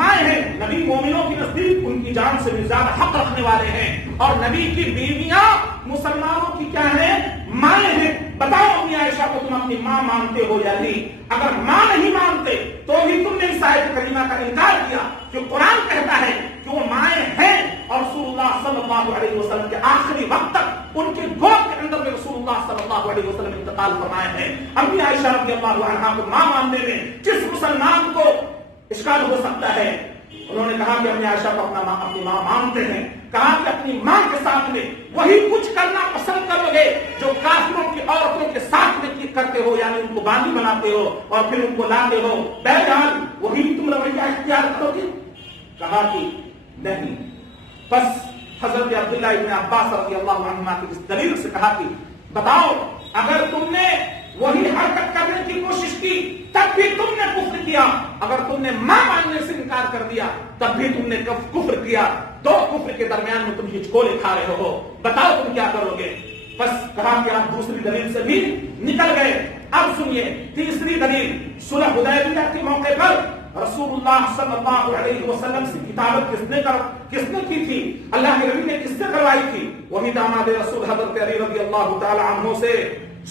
مائیں ہیں. نبی مومنوں کے نزدیک ان کی جان سے بھی زیادہ حق رکھنے والے ہیں، اور نبی کی بیویاں مسلمانوں کی کیا ہیں؟ مائیں ہیں. بتاؤ امی عائشہ کو تم اپنی ماں مانتے ہو یا نہیں؟ اگر ماں نہیں مانتے تو بھی تم نے اس آیت کریمہ کا انکار کیا کہ قرآن کہتا ہے کہ وہ مائیں ہیں، اور رسول اللہ صلی اللہ علیہ وسلم کے آخری وقت تک ان کے گود کے اندر میں رسول اللہ صلی اللہ علیہ وسلم انتقال فرمائے ہیں. امی عائشہ رضی اللہ عنہا کو ماں ماننے میں جس مسلمان کو اشکال ہو سکتا ہے، انہوں نے کہا کہ امی عائشہ کو اپنی ماں مانتے ہیں. کہا کہ اپنی ماں کے ساتھ میں وہی کچھ کرنا پسند کرو گے جو کافروں کی عورتوں کے ساتھ میں کرتے ہو، یعنی ان کو باندھی بناتے ہو اور پھر ان کو لاتے ہو. بہرحال وہی تم رویہ اختیار کرو گے؟ کہا کہ نہیں. بس حضرت عبداللہ ابن عباس رضی اللہ عنہما کی اس دلیل سے کہا کہ بتاؤ اگر تم نے وہی حرکت کرنے کی کوشش کی تب بھی تم نے کفر کیا، اگر تم نے ماں ماننے سے انکار کر دیا تب بھی تم نے کفر کیا. دو کفر کے درمیان میں تم ہچکولے کھا رہے ہو. بتاؤ تم کیا کرو گے؟ بس کہا کہ آپ دوسری دلیل سے بھی نکل گئے. اب سنیے تیسری دلیل. صلح حدیبیہ کے موقع پر رسول اللہ صلی اللہ علیہ وسلم سے کتابت کس نے کی تھی؟ اللہ کے نبی نے کس سے کروائی تھی؟ وہی داماد رسول حضرت علی رضی اللہ تعالی عنہ سے.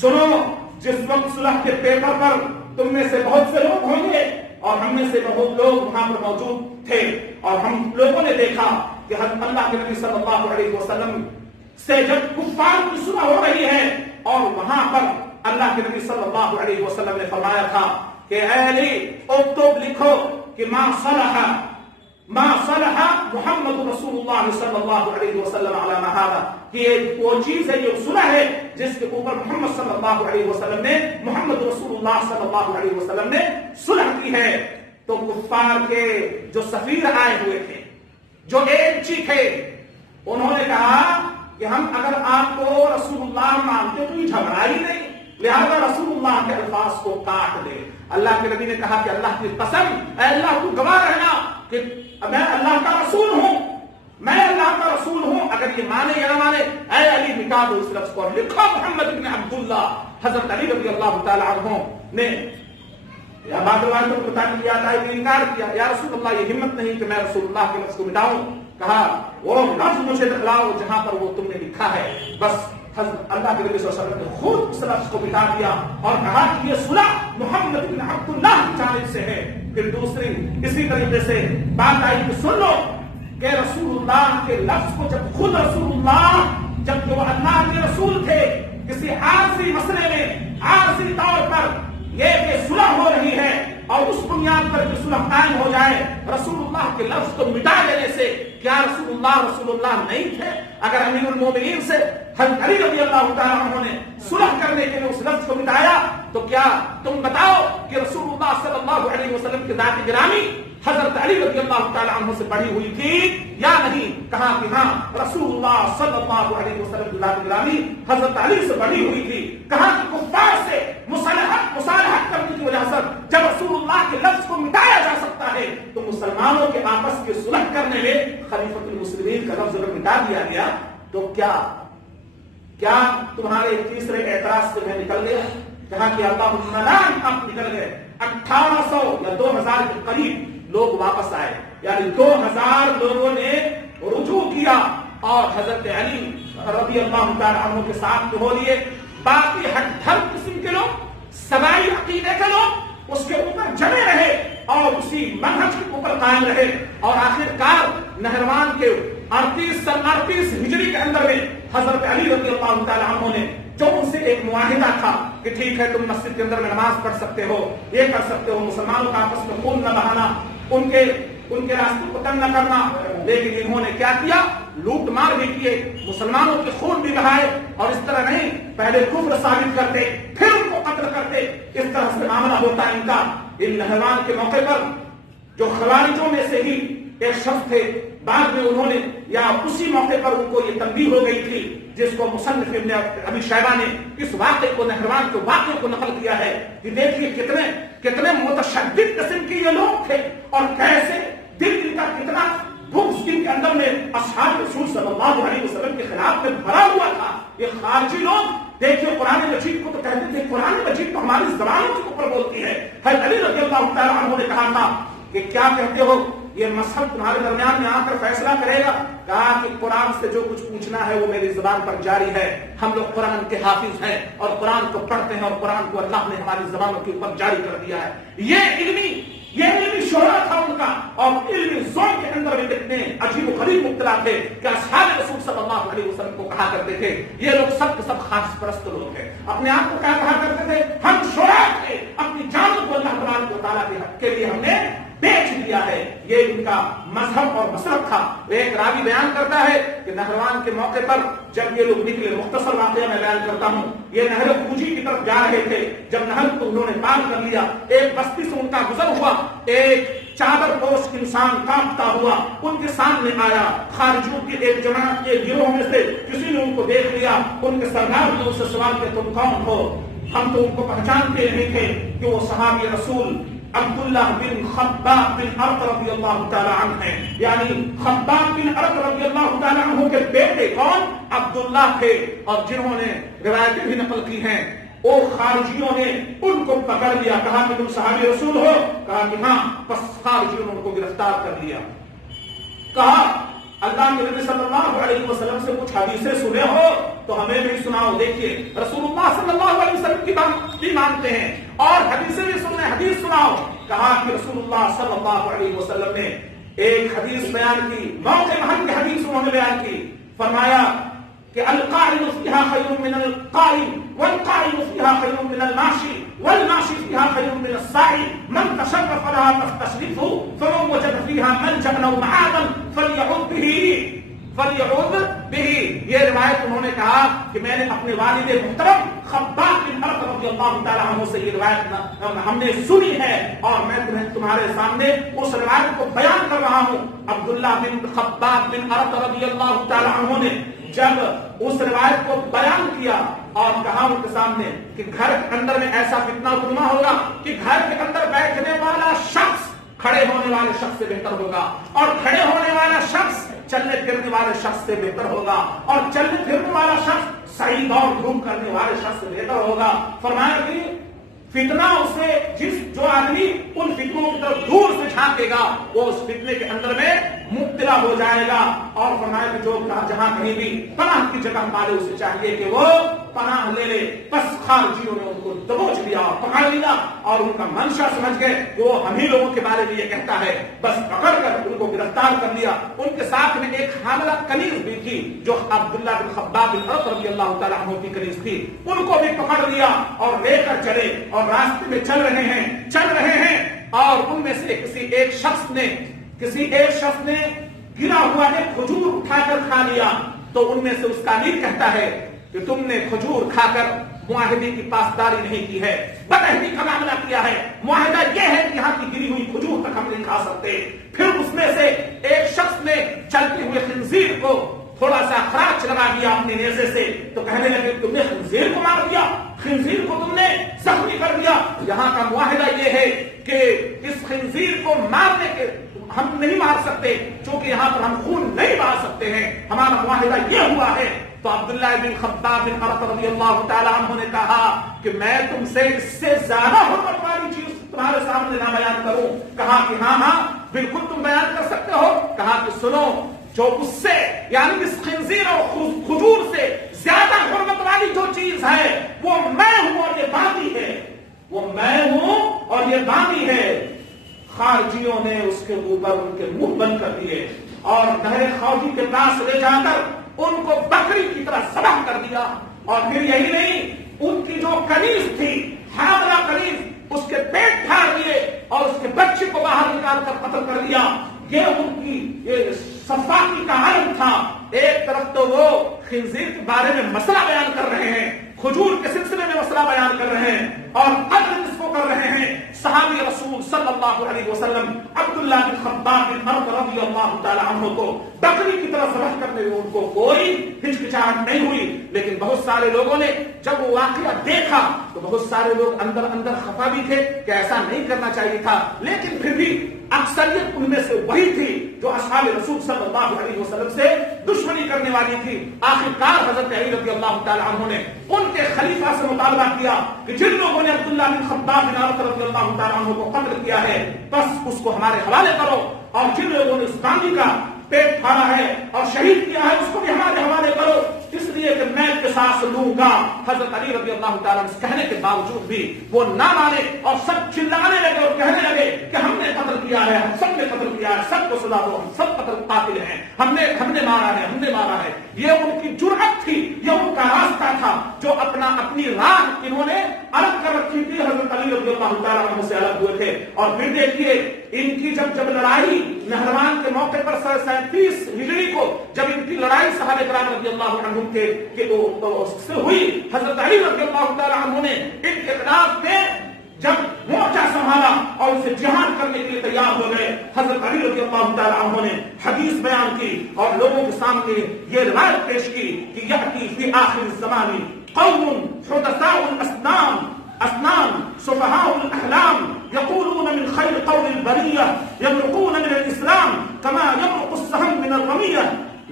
سنو، جس وقت صلح کے پیپر پر تم میں سے بہت سے لوگ ہوں گے اور ہم میں سے بہت لوگ وہاں پر موجود تھے، اور ہم لوگوں نے دیکھا کہ حضرت اللہ کے نبی صلی اللہ علیہ وسلم سے جب کفار کی صلح ہو رہی ہے، اور وہاں پر اللہ کے نبی صلی اللہ علیہ وسلم نے فرمایا تھا کہ اے علی اکتب لکھو کہ ما صلح محمد رسول اللہ صلی اللہ علیہ وسلم علی ما ھذا، کہ وہ چیز ہے، یہ صلح ہے جس کے اوپر محمد صلی اللہ علیہ وسلم نے، محمد رسول اللہ صلی اللہ علیہ وسلم نے صلح کی ہے. تو کفار کے جو سفیر آئے ہوئے تھے، جو ایلچی تھے، انہوں نے کہا کہ ہم اگر آپ کو رسول اللہ مانتے تو یہ جھگڑا ہی نہیں، لہذا رسول اللہ کے الفاظ کو کاٹ دے. اللہ کے نبی نے کہا کہ اللہ کی قسم، اے اللہ تو گواہ رہنا کہ میں اللہ کا رسول ہوں، میں اللہ کا رسول ہوں. اگر یہ مانے یا نہ مانے، اے علی مٹا دو اس لفظ کو، لکھو محمد بن عبداللہ. حضرت علی رضی اللہ تعالی عنہ نے بعض روایتوں کو بتانے کی آتا ہے کہ انکار کیا، یا رسول اللہ یہ ہمت نہیں کہ میں رسول اللہ کے لفظ کو مٹاؤں. کہا وہ لفظ مجھے دکھلاؤ جہاں پر وہ تم نے لکھا ہے. بس حضرت اللہ کے نبی صلی اللہ علیہ وسلم نے خود اس لفظ کو مٹا دیا اور کہا کہ یہ صلح محمد بن عبداللہ کی جانب سے ہے. پھر دوسری اسی طریقے سے بات آئی کہ سن لو کہ رسول اللہ کے لفظ کو جب خود رسول اللہ، جب وہ اللہ کے رسول تھے، کسی عارضی مسئلے میں عارضی طور پر یہ کہ صلح ہو رہی ہے اور اس بنیاد پر کہ صلح قائم ہو جائے رسول اللہ کے لفظ کو مٹا دینے سے کیا رسول اللہ نہیں تھے؟ اگر امیر المومنین سے حضرت علی رضی اللہ تعالیٰ عنہ نے صلح کرنے کے لیے اس لفظ کو مٹایا تو کیا تم بتاؤ کہ رسول اللہ صلی اللہ علیہ وسلم کی ذات گرامی حضرت علی رضی اللہ تعالیٰ عنہ سے بڑی ہوئی تھی یا نہیں؟ کہا کہ ہاں رسول اللہ صلی اللہ علیہ وسلم کی ذات گرامی حضرت علی سے بڑی ہوئی تھی. کہا کہ کفار سے مصالحت کرنے کی وجہ سے جب رسول اللہ کے لفظ کو مٹایا جا سکتا ہے تو مسلمانوں کے آپس کی صلح کرنے میں خلیفۃ المسلمین کا لفظ اگر مٹا دیا گیا تو کیا تمہارے تیسرے اعتراض سے میں نکل گیا؟ کہا کہ اللہ آپ نکل گئے. 1800 یا 2000 کے قریب لوگ واپس آئے، یعنی 2000 لوگوں نے رجوع کیا اور حضرت علی رضی اللہ تعالی عنہ کے ساتھ ہو لیے. باقی ہر قسم کے لوگ، سبائی عقیدے کے لوگ اس کے اوپر جمے رہے اور اسی منہج کے اوپر قائم رہے اور آخر کار نہروان کے 38 ہجری کے اندر میں حضرت علی رضی اللہ تعالی عنہ نے جو ان سے ایک معاہدہ تھا کہ ٹھیک ہے تم مسجد کے اندر میں نماز پڑھ سکتے ہو، یہ کر سکتے ہو، مسلمانوں کا آپس میں خون نہ بہانا، ان کے راستے کو تنگ نہ کرنا، لیکن انہوں نے کیا کیا؟ لوٹ مار بھی کیے، مسلمانوں کے خون بھی بہائے اور اس طرح نہیں پہلے کفر ثابت کرتے پھر ان کو قتل کرتے. اس طرح سے معاملہ ہوتا ہے ان کا. ان نہروان کے موقع پر جو خوارجوں میں سے ہی ایک شخص تھے، بعد میں انہوں نے یا اسی موقع پر ان کو یہ تنبیہ ہو گئی تھی جس کو مصنف ابن ابی شیبہ نے اس واقعے کو نہروان کے واقعے کو نقل کیا ہے کہ دیکھیے کتنے متشدد قسم کے یہ لوگ تھے اور کیسے دل کا کتنا بغض کے اندر میں اصحاب رسول صلی اللہ علیہ وسلم کے خلاف میں بھرا ہوا تھا. یہ خارجی لوگ دیکھیے قرآن مجید کو تو کہتے تھے، قرآن مجید تو ہماری زبانوں کے اوپر بولتی ہے. حضرت علی رضی اللہ تعالیٰ عنہ نے کہا تھا کہ کیا کہتے ہو، یہ مذہب تمہارے درمیان میں آ کر فیصلہ کرے گا؟ کہا کہ قرآن سے جو کچھ پوچھنا ہے وہ میری زبان پر جاری ہے. ہم لوگ قرآن کے حافظ ہیں اور قرآن کو پڑھتے ہیں اور قرآن کو اللہ نے ہماری زبانوں کے اوپر جاری کر دیا ہے. یہ علمی شعرا تھا ان کا اور علمی ذوق کے اندر بھی اتنے عجیب و غریب مبتلا تھے کہ اصحاب رسول صلی اللہ علیہ وسلم کو کہا کرتے تھے یہ لوگ سب کے سب خاص پرست لوگ ہیں. اپنے آپ کو کیا کہا کرتے تھے؟ ہم شعرا تھے، اپنی جانوں کو اللہ تبارک و تعالیٰ کے حق کے لیے ہم نے بیچ دیا ہے. یہ ان کا مذہب اور مسلک تھا. ایک راوی بیان کرتا ہے کہ نہروان کے موقع پر جب یہ لوگ نکلے، مختصر واقعہ میں بیان کرتا ہوں، یہ نہر کوجی کی طرف جا رہے تھے. جب نہر کو انہوں نے پار کر لیا، ایک بستی سے ان کا گزر ہوا، ایک چادر پوش انسان کانپتا ہوا ان کے سامنے آیا. خارجیوں کی ایک جماعت کے گروہ میں سے کسی نے ان کو دیکھ لیا. ان کے سردار نے ان سے سوال کیا تم کون ہو؟ ہم تو ان کو پہچانتے نہیں تھے کہ وہ صحابی رسول عبداللہ بن خباب بن ارط رضی اللہ تعالی عنہ ہیں. یعنی خباب بن ارط رضی اللہ تعالی عنہ کے بیٹے کون؟ عبداللہ تھے. اور جنہوں نے روایتیں بھی نقل کی ہیں وہ خارجیوں نے ان کو پکڑ لیا. کہا کہ تم صحابی رسول ہو؟ کہا کہ ہاں. پس خارجیوں نے ان کو گرفتار کر لیا. کہا اللہ کے نبی صلی اللہ علیہ وسلم سے کچھ حدیثیں سنے ہو تو ہمیں بھی سناؤ. دیکھیے رسول اللہ صلی اللہ علیہ وسلم کی بات بھی مانتے ہیں اور حدیثیں بھی سننے، حدیث سناؤ. کہا کہ رسول اللہ صلی اللہ علیہ وسلم نے ایک حدیث بیان کی، موقع محل کی حدیث انہوں نے بیان کی. فرمایا کہ القائم فيها خير من القائم والقائم فيها خير من الماشي والماشي فيها خير من الساعي من تشرف لها فاستشرفه فمن وجد فيها ملجأ أو معاذا فليعوذ به. یہ روایت انہوں نے کہا کہ میں نے اپنے والد محترم خباب بن ارط رضی اللہ تعالیٰ عنہ سے یہ روایت ہم نے سنی ہے اور میں تمہارے سامنے اس روایت کو بیان کر رہا ہوں. عبداللہ بن خباب بن ارط رضی اللہ تعالیٰ عنہ نے جب اس روایت کو بیان کیا اور کہا ان کے سامنے کہ گھر کے اندر میں ایسا فتنہ رونما ہوگا کہ گھر کے اندر بیٹھنے والا شخص کھڑے ہونے والے شخص سے بہتر ہوگا اور کھڑے ہونے والا شخص چلنے پھرنے والے شخص سے بہتر ہوگا اور چلنے پھرنے والا شخص صحیح دور گھوم کرنے والے شخص سے بہتر ہوگا. فرمایا کہ فتنہ اسے جو آدمی ان فتنوں کی طرف دور سے جھانکے گا وہ اس فتنے کے اندر میں مبتلا ہو جائے گا. اور فرمایا کہ جو جہاں کہیں بھی پناہ کی جگہ پالے اسے چاہیے کہ وہ پناہ لے لے. بس خارجیوں نے ان کو دبوچ لیا، پکڑ لیا اور ان کا منشا سمجھ گئے کہ وہ ہم ہی لوگوں کے بارے میں یہ کہتا ہے. بس پکڑ کر ان کو گرفتار کر لیا. ان کے ساتھ میں ایک حاملہ کنیز بھی تھی جو عبداللہ بن خباب بن ارط رضی اللہ تعالیٰ عنہ کی کنیز تھی. ان کو بھی پکڑ لیا اور لے کر چلے اور راستے میں چل رہے ہیں اور ان میں سے کسی ایک شخص نے گرا ہوا ہے کھجور اٹھا کر کھا لیا تو ان میں سے اس کا امیر کہتا ہے کہ تم نے کھجور کھا کر معاہدے کی پاسداری نہیں کی ہے، بدعہدی کا معاملہ کیا ہے، معاہدہ یہ ہے کہ یہاں کی گری ہوئی کھجور تک ہم نہیں کھا سکتے۔ پھر اس میں سے ایک شخص نے چلتے ہوئے خنزیر کو تھوڑا سا خراچ لگا دیا اپنے نیزے سے تو کہنے لگے تم نے خنزیر کو مار دیا، خنزیر کو تم نے زخمی کر دیا۔ یہاں کا معاہدہ یہ ہے کہ اس خنزیر کو مارنے کے ہم نہیں مار سکتے چونکہ یہاں پر ہم خون نہیں بہا سکتے ہیں، ہمارا معاہدہ یہ ہوا ہے۔ تو عبداللہ بن خباب بن عرط رضی اللہ تعالی عنہ نے کہا کہ میں تم سے اس سے زیادہ حرمت والی چیز تمہارے سامنے نہ بیان کروں؟ کہا کہ ہاں بالکل تم بیان کر سکتے ہو۔ کہا کہ سنو، جو اس سے یعنی اس خنزیر اور کھجور سے زیادہ حرمت والی جو چیز ہے وہ میں ہوں اور یہ باقی ہے، وہ میں ہوں اور یہ باقی ہے۔ خارجیوں نے اس کے اوپر ان کے منہ بند کر دیے اور نہر خوفی کے پاس لے جا کر ان کو بکری کی طرح ذبح کر دیا، اور پھر یہی نہیں، ان کی جو کنیز تھی حاملہ کنیز اس کے پیٹ پھاڑ دیے اور اس کے بچے کو باہر نکال کر قتل کر دیا۔ یہ ان کی صفاقی کا عالم تھا۔ ایک طرف تو وہ خنزیر کے بارے میں مسئلہ بیان کر رہے ہیں، کھجور کے سلسلے میں مسئلہ بیان کر رہے ہیں اور قتل اس کو کر رہے ہیں۔ صحابی رسول صلی اللہ علیہ وسلم عبداللہ بن خباب بن عرط رضی اللہ تعالی عنہ کو بکری کی طرح ذبح کرنے میں ان کو کوئی ہچکچاہٹ نہیں ہوئی، لیکن بہت سارے لوگوں نے جب وہ واقعہ دیکھا تو بہت سارے لوگ اندر خفا بھی تھے کہ ایسا نہیں کرنا چاہیے تھا، لیکن پھر بھی اکثریت ان میں سے وہی تھی جو اصحاب رسول صلی اللہ علیہ وسلم سے دشمنی کرنے والی تھی۔ آخرکار حضرت علی رضی اللہ تعالی عنہ نے ان کے خلیفہ سے مطالبہ کیا کہ جن لوگوں نے عبداللہ بن خباب بن عرط رضی اللہ تعالی عنہ کو قتل کیا ہے بس اس کو ہمارے حوالے کرو، اور جن لوگوں نے اس گاندھی کا پیٹ پھاڑا ہے اور شہید کیا ہے اس کو بھی ہمارے حوالے کرو، اس لیے کہ میں قصاص لوں گا۔ حضرت علی رضی اللہ تعالیٰ عنہ کہنے کے باوجود بھی وہ نہ مانے اور سب چلانے لگے اور کہنے لگے کہ ہم نے قتل کیا ہے، ہم سب نے قتل کیا ہے، سب کو سزا دو، ہم سب قاتل ہیں، ہم نے مارا ہے۔ یہ ان کی جرأت تھی، یہ ان کا راستہ تھا جو اپنی راہ انہوں نے الگ کر رکھی تھی۔ حضرت علی رضی اللہ تعالیٰ عنہ سے الگ ہوئے تھے، اور پھر دیکھیے ان کی جب لڑائی نہروان کے موقع پر 37 ہجری کو جب ان کی لڑائی صحابہ کرام رضی اللہ عنہم کے سے ہوئی، حضرت علی رضی اللہ تعالیٰ عنہ نے ان کے خلاف میں جب مورچہ سنبھالا اور اسے جہاد کرنے کے لیے تیار ہو گئے، حضرت علی رضی اللہ تعالیٰ عنہ نے حدیث بیان کی اور لوگوں کے سامنے یہ روایت پیش کی کہ یأتی فی آخر الزمان قوم حدثاء الاسنان سفهاء الاحلام يقولون من خير قول البرية يمرقون من الاسلام كما يمرق السهم من الرمية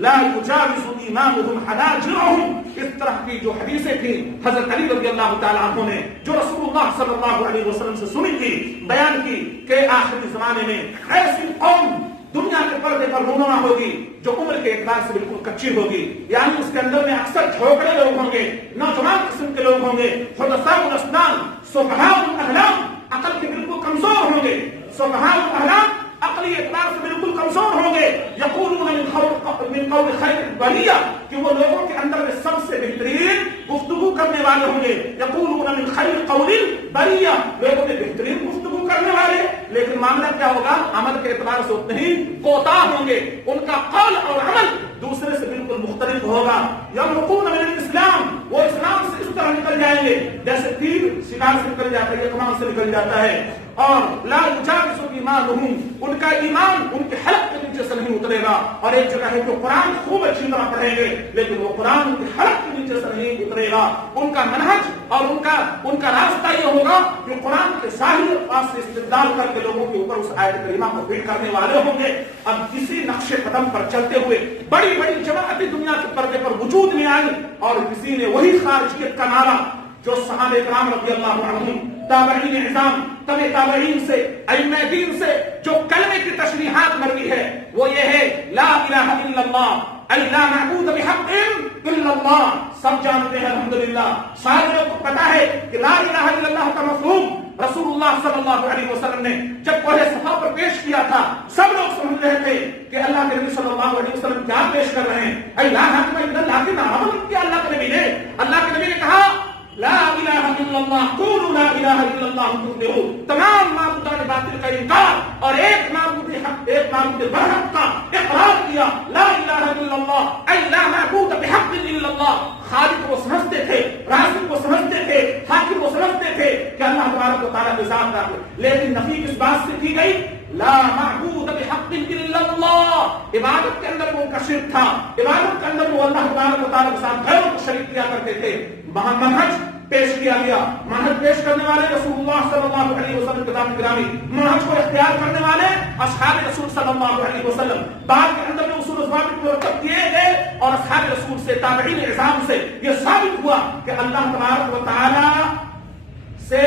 لا يجاوز ایمانهم حناجرهم۔ اس طرح کی جو حدیثیں تھیں حضرت علی رضی اللہ تعالیٰ عنہ نے جو رسول اللہ صلی اللہ علیہ وسلم سے سنی تھی، بیان کی کہ آخری زمانے میں ایسی قوم دنیا کے پردے پر رونما ہوگی جو عمر کے اعتبار سے بالکل کچی ہوگی، یعنی اس کے اندر میں اکثر جھوکڑے لوگ ہوں گے، نوجوان قسم کے لوگ ہوں گے، حدثاء الاسنان سفهاء الاحلام، عقل کے بالکل کمزور ہوں گے، سفهاء الاحلام عقلی اعتبار سے بالکل کمزور ہوں گے، یقولون من قول خیر البریہ، کہ وہ لوگوں کے اندر میں سب سے بہترین گفتگو کرنے والے ہوں گے، یقولون من خیر قول البریہ، لوگوں میں بہترین گفتگو کرنے والے، لیکن معاملہ کیا ہوگا؟ عمل کے اعتبار سے اتنے ہی کوتاہ ہوں گے، ان کا قول اور عمل دوسرے سے بالکل مختلف ہوگا۔ یمرقون من الاسلام، وہ اسلام سے اس طرح نکل جائیں گے جیسے تیر شکار سے نکل جاتا ہے یا کمان سے نکل جاتا ہے، اور لا یجاوز ایمانهم، ان کا ایمان ان کے حلق کے نیچے سے نہیں اترے گا۔ اور ایک جگہ ہے کہ قرآن خوب اچھی طرح پڑھیں گے لیکن وہ قرآن ان کے حلق کے نیچے سے نہیں اترے گا۔ ان کا منہج اور ان کا راستہ یہ ہوگا کہ قرآن کے ظاہری الفاظ سے استدلال کر کے لوگوں کے اوپر اس آیت کریمہ کو فٹ کرنے والے ہوں گے۔ اب اسی نقش قدم پر چلتے ہوئے بڑی بڑی جماعتیں دنیا کے پردے پر وجود میں آئی، اور کسی نے وہی خارجیت کا نعرہ جو صحابہ کرام رضی اللہ عنہم، تابعین اعظام، تبع تابعین سے، ائمہ دین سے جو کلمے کی تشریحات مروی ہے وہ یہ ہے لا الہ الا اللہ، ای لا معبود بحق الا اللہ۔ سب جانتے ہیں الحمدللہ، سارے لوگ کو پتا ہے کہ لا الہ الا اللہ کا مفہوم رسول اللہ صلی اللہ علیہ وسلم نے جب پہلے صفحہ پر پیش کیا تھا سب لوگ سمجھ رہے تھے کہ اللہ کے نبی صلی اللہ علیہ وسلم کیا پیش کر رہے ہیں، ای لا حکم الا اللہ کے نام کیا اللہ کے نبی نے کہا لا الہ الا اللہ قولوا لا الہ الا اللہ تفلحون. تمام معبودان باطل کا انکار اور ایک معبود حق، ایک معبود برحق کا اقرار کیا. لا الہ الا اللہ اے لا معبود بحق الا اللہ. خالق وہ سمجھتے تھے، رازق وہ سمجھتے تھے، حاکم وہ سمجھتے تھے کہ اللہ تبارک و تعالیٰ کی ذات ہے، لیکن نفی کس بات سے کی گئی؟ لا معبود بحق الا اللہ. عبادت کے اندر وہ ان کا شرک تھا، عبادت کے اندر وہ اللہ تبارک و تعالیٰ کے ساتھ غیروں کو شریک کیا کرتے تھے. منہج پیش کیا گیا، منہج پیش کرنے والے رسول اللہ صلی اللہ علیہ وسلم کتاب گرامی، منہج کو اختیار کرنے والے اصحاب رسول صلی اللہ علیہ وسلم. بعد کے اندر میں اصول و ضوابط مرتب کیے گئے اور اصحاب رسول سے، تابعین اعظام سے یہ ثابت ہوا کہ اللہ تبارک و تعالیٰ سے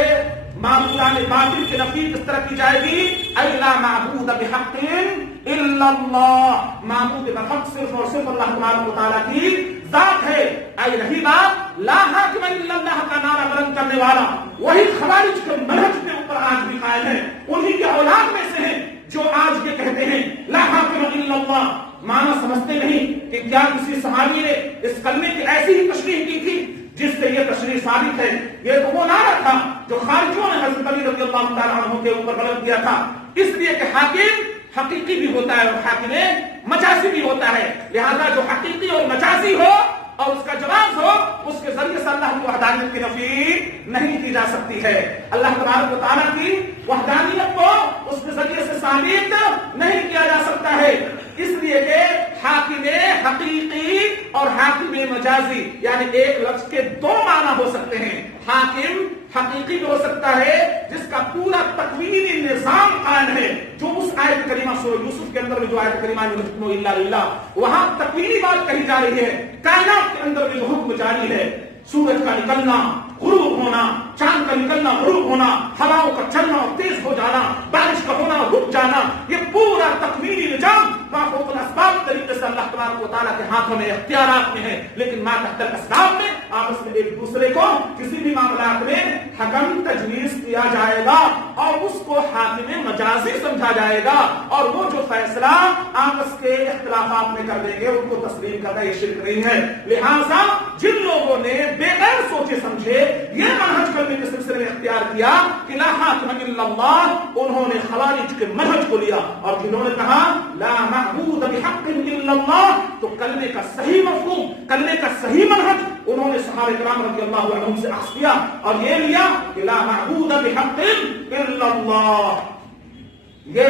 معبودان باطل کی نفی کس طرح کی جائے گی؟ اے لا معبود بحق الا اللہ. معبود بحق صرف اور صرف اللہ تبارک و تعالیٰ کی ذات ہے. اے رہی بات لا حاکم الا اللہ کا نعرہ بلند کرنے والا، وہی خوارج کے منہج کے اوپر آج بھی قائم ہے. انہی کے اولاد میں سے ہیں جو آج یہ کہتے ہیں لا حاکم الا اللہ. معنی سمجھتے نہیں کہ کیا کسی صحابی نے اس کلمے کی ایسی ہی تشریح کی تھی جس سے یہ تشریح ثابت ہے؟ یہ تو وہ نعرہ تھا جو خارجیوں نے حضرت علی رضی اللہ تعالیٰ عنہ کے اوپر بلند کیا تھا. اس لیے کہ حاکم حقیقی بھی ہوتا ہے اور حاکم مجازی بھی ہوتا ہے. لہذا جو حقیقی اور مجازی ہو اور اس کا جواز ہو، اس کے ذریعے سے اللہ کی وحدانیت کی نفی نہیں کی جا سکتی ہے. اللہ تبارک و تعالیٰ کی وحدانیت کو اس کے ذریعے سے ثابت نہیں کیا جا سکتا ہے. اس لیے کہ حاکم حقیقی اور حاکم مجازی یعنی ایک لفظ کے دو معنی ہو سکتے ہیں. حاکم حقیقی بھی ہو سکتا ہے جس کا پورا تکوینی نظام قائم ہے، جو اس آیت کریمہ سورہ یوسف کے اندر میں جو آیت کریمہ یحکم الا للہ، وہاں تکوینی بات کہی جا رہی ہے. کائنات کے اندر بھی جو حکم جاری ہے، سورج کا نکلنا، غروب ہونا، چاند کا نکلنا، غروب ہونا، ہواؤں کا چلنا اور تیز ہو جانا، بارش کا ہونا اور رک جانا، یہ پورا تکوینی نظام مافوق الاسباب طریقے سے اللہ تبارک و تعالیٰ کے ہاتھوں میں، اختیارات میں ہے. لیکن ما تحت الاسباب میں آپس میں ایک دوسرے کو کسی بھی معاملات میں حکم تجویز کیا جائے گا اور اس کو حاکم مجازی سمجھا جائے گا، اور وہ جو فیصلہ آپس کے اختلافات میں کر دیں گے ان کو تسلیم کرنا یہ شرک نہیں ہے. لہٰذا جن لوگوں نے بغیر سوچے سمجھے یہ منہج کرنے کے سلسلے میں اختیار کیا کہ لا حاکم الا اللہ، انہوں نے خوارج کے منہج کو لیا. اور جنہوں نے کہا لا معبود بحق الا اللہ، تو کلمے کا صحیح مفہوم، کلمے کا صحیح منہج انہوں نے صحابہ کرام رضی اللہ عنہم سے اخذ کیا اور یہ لیا کہ لا معبود بحق الا اللہ. یہ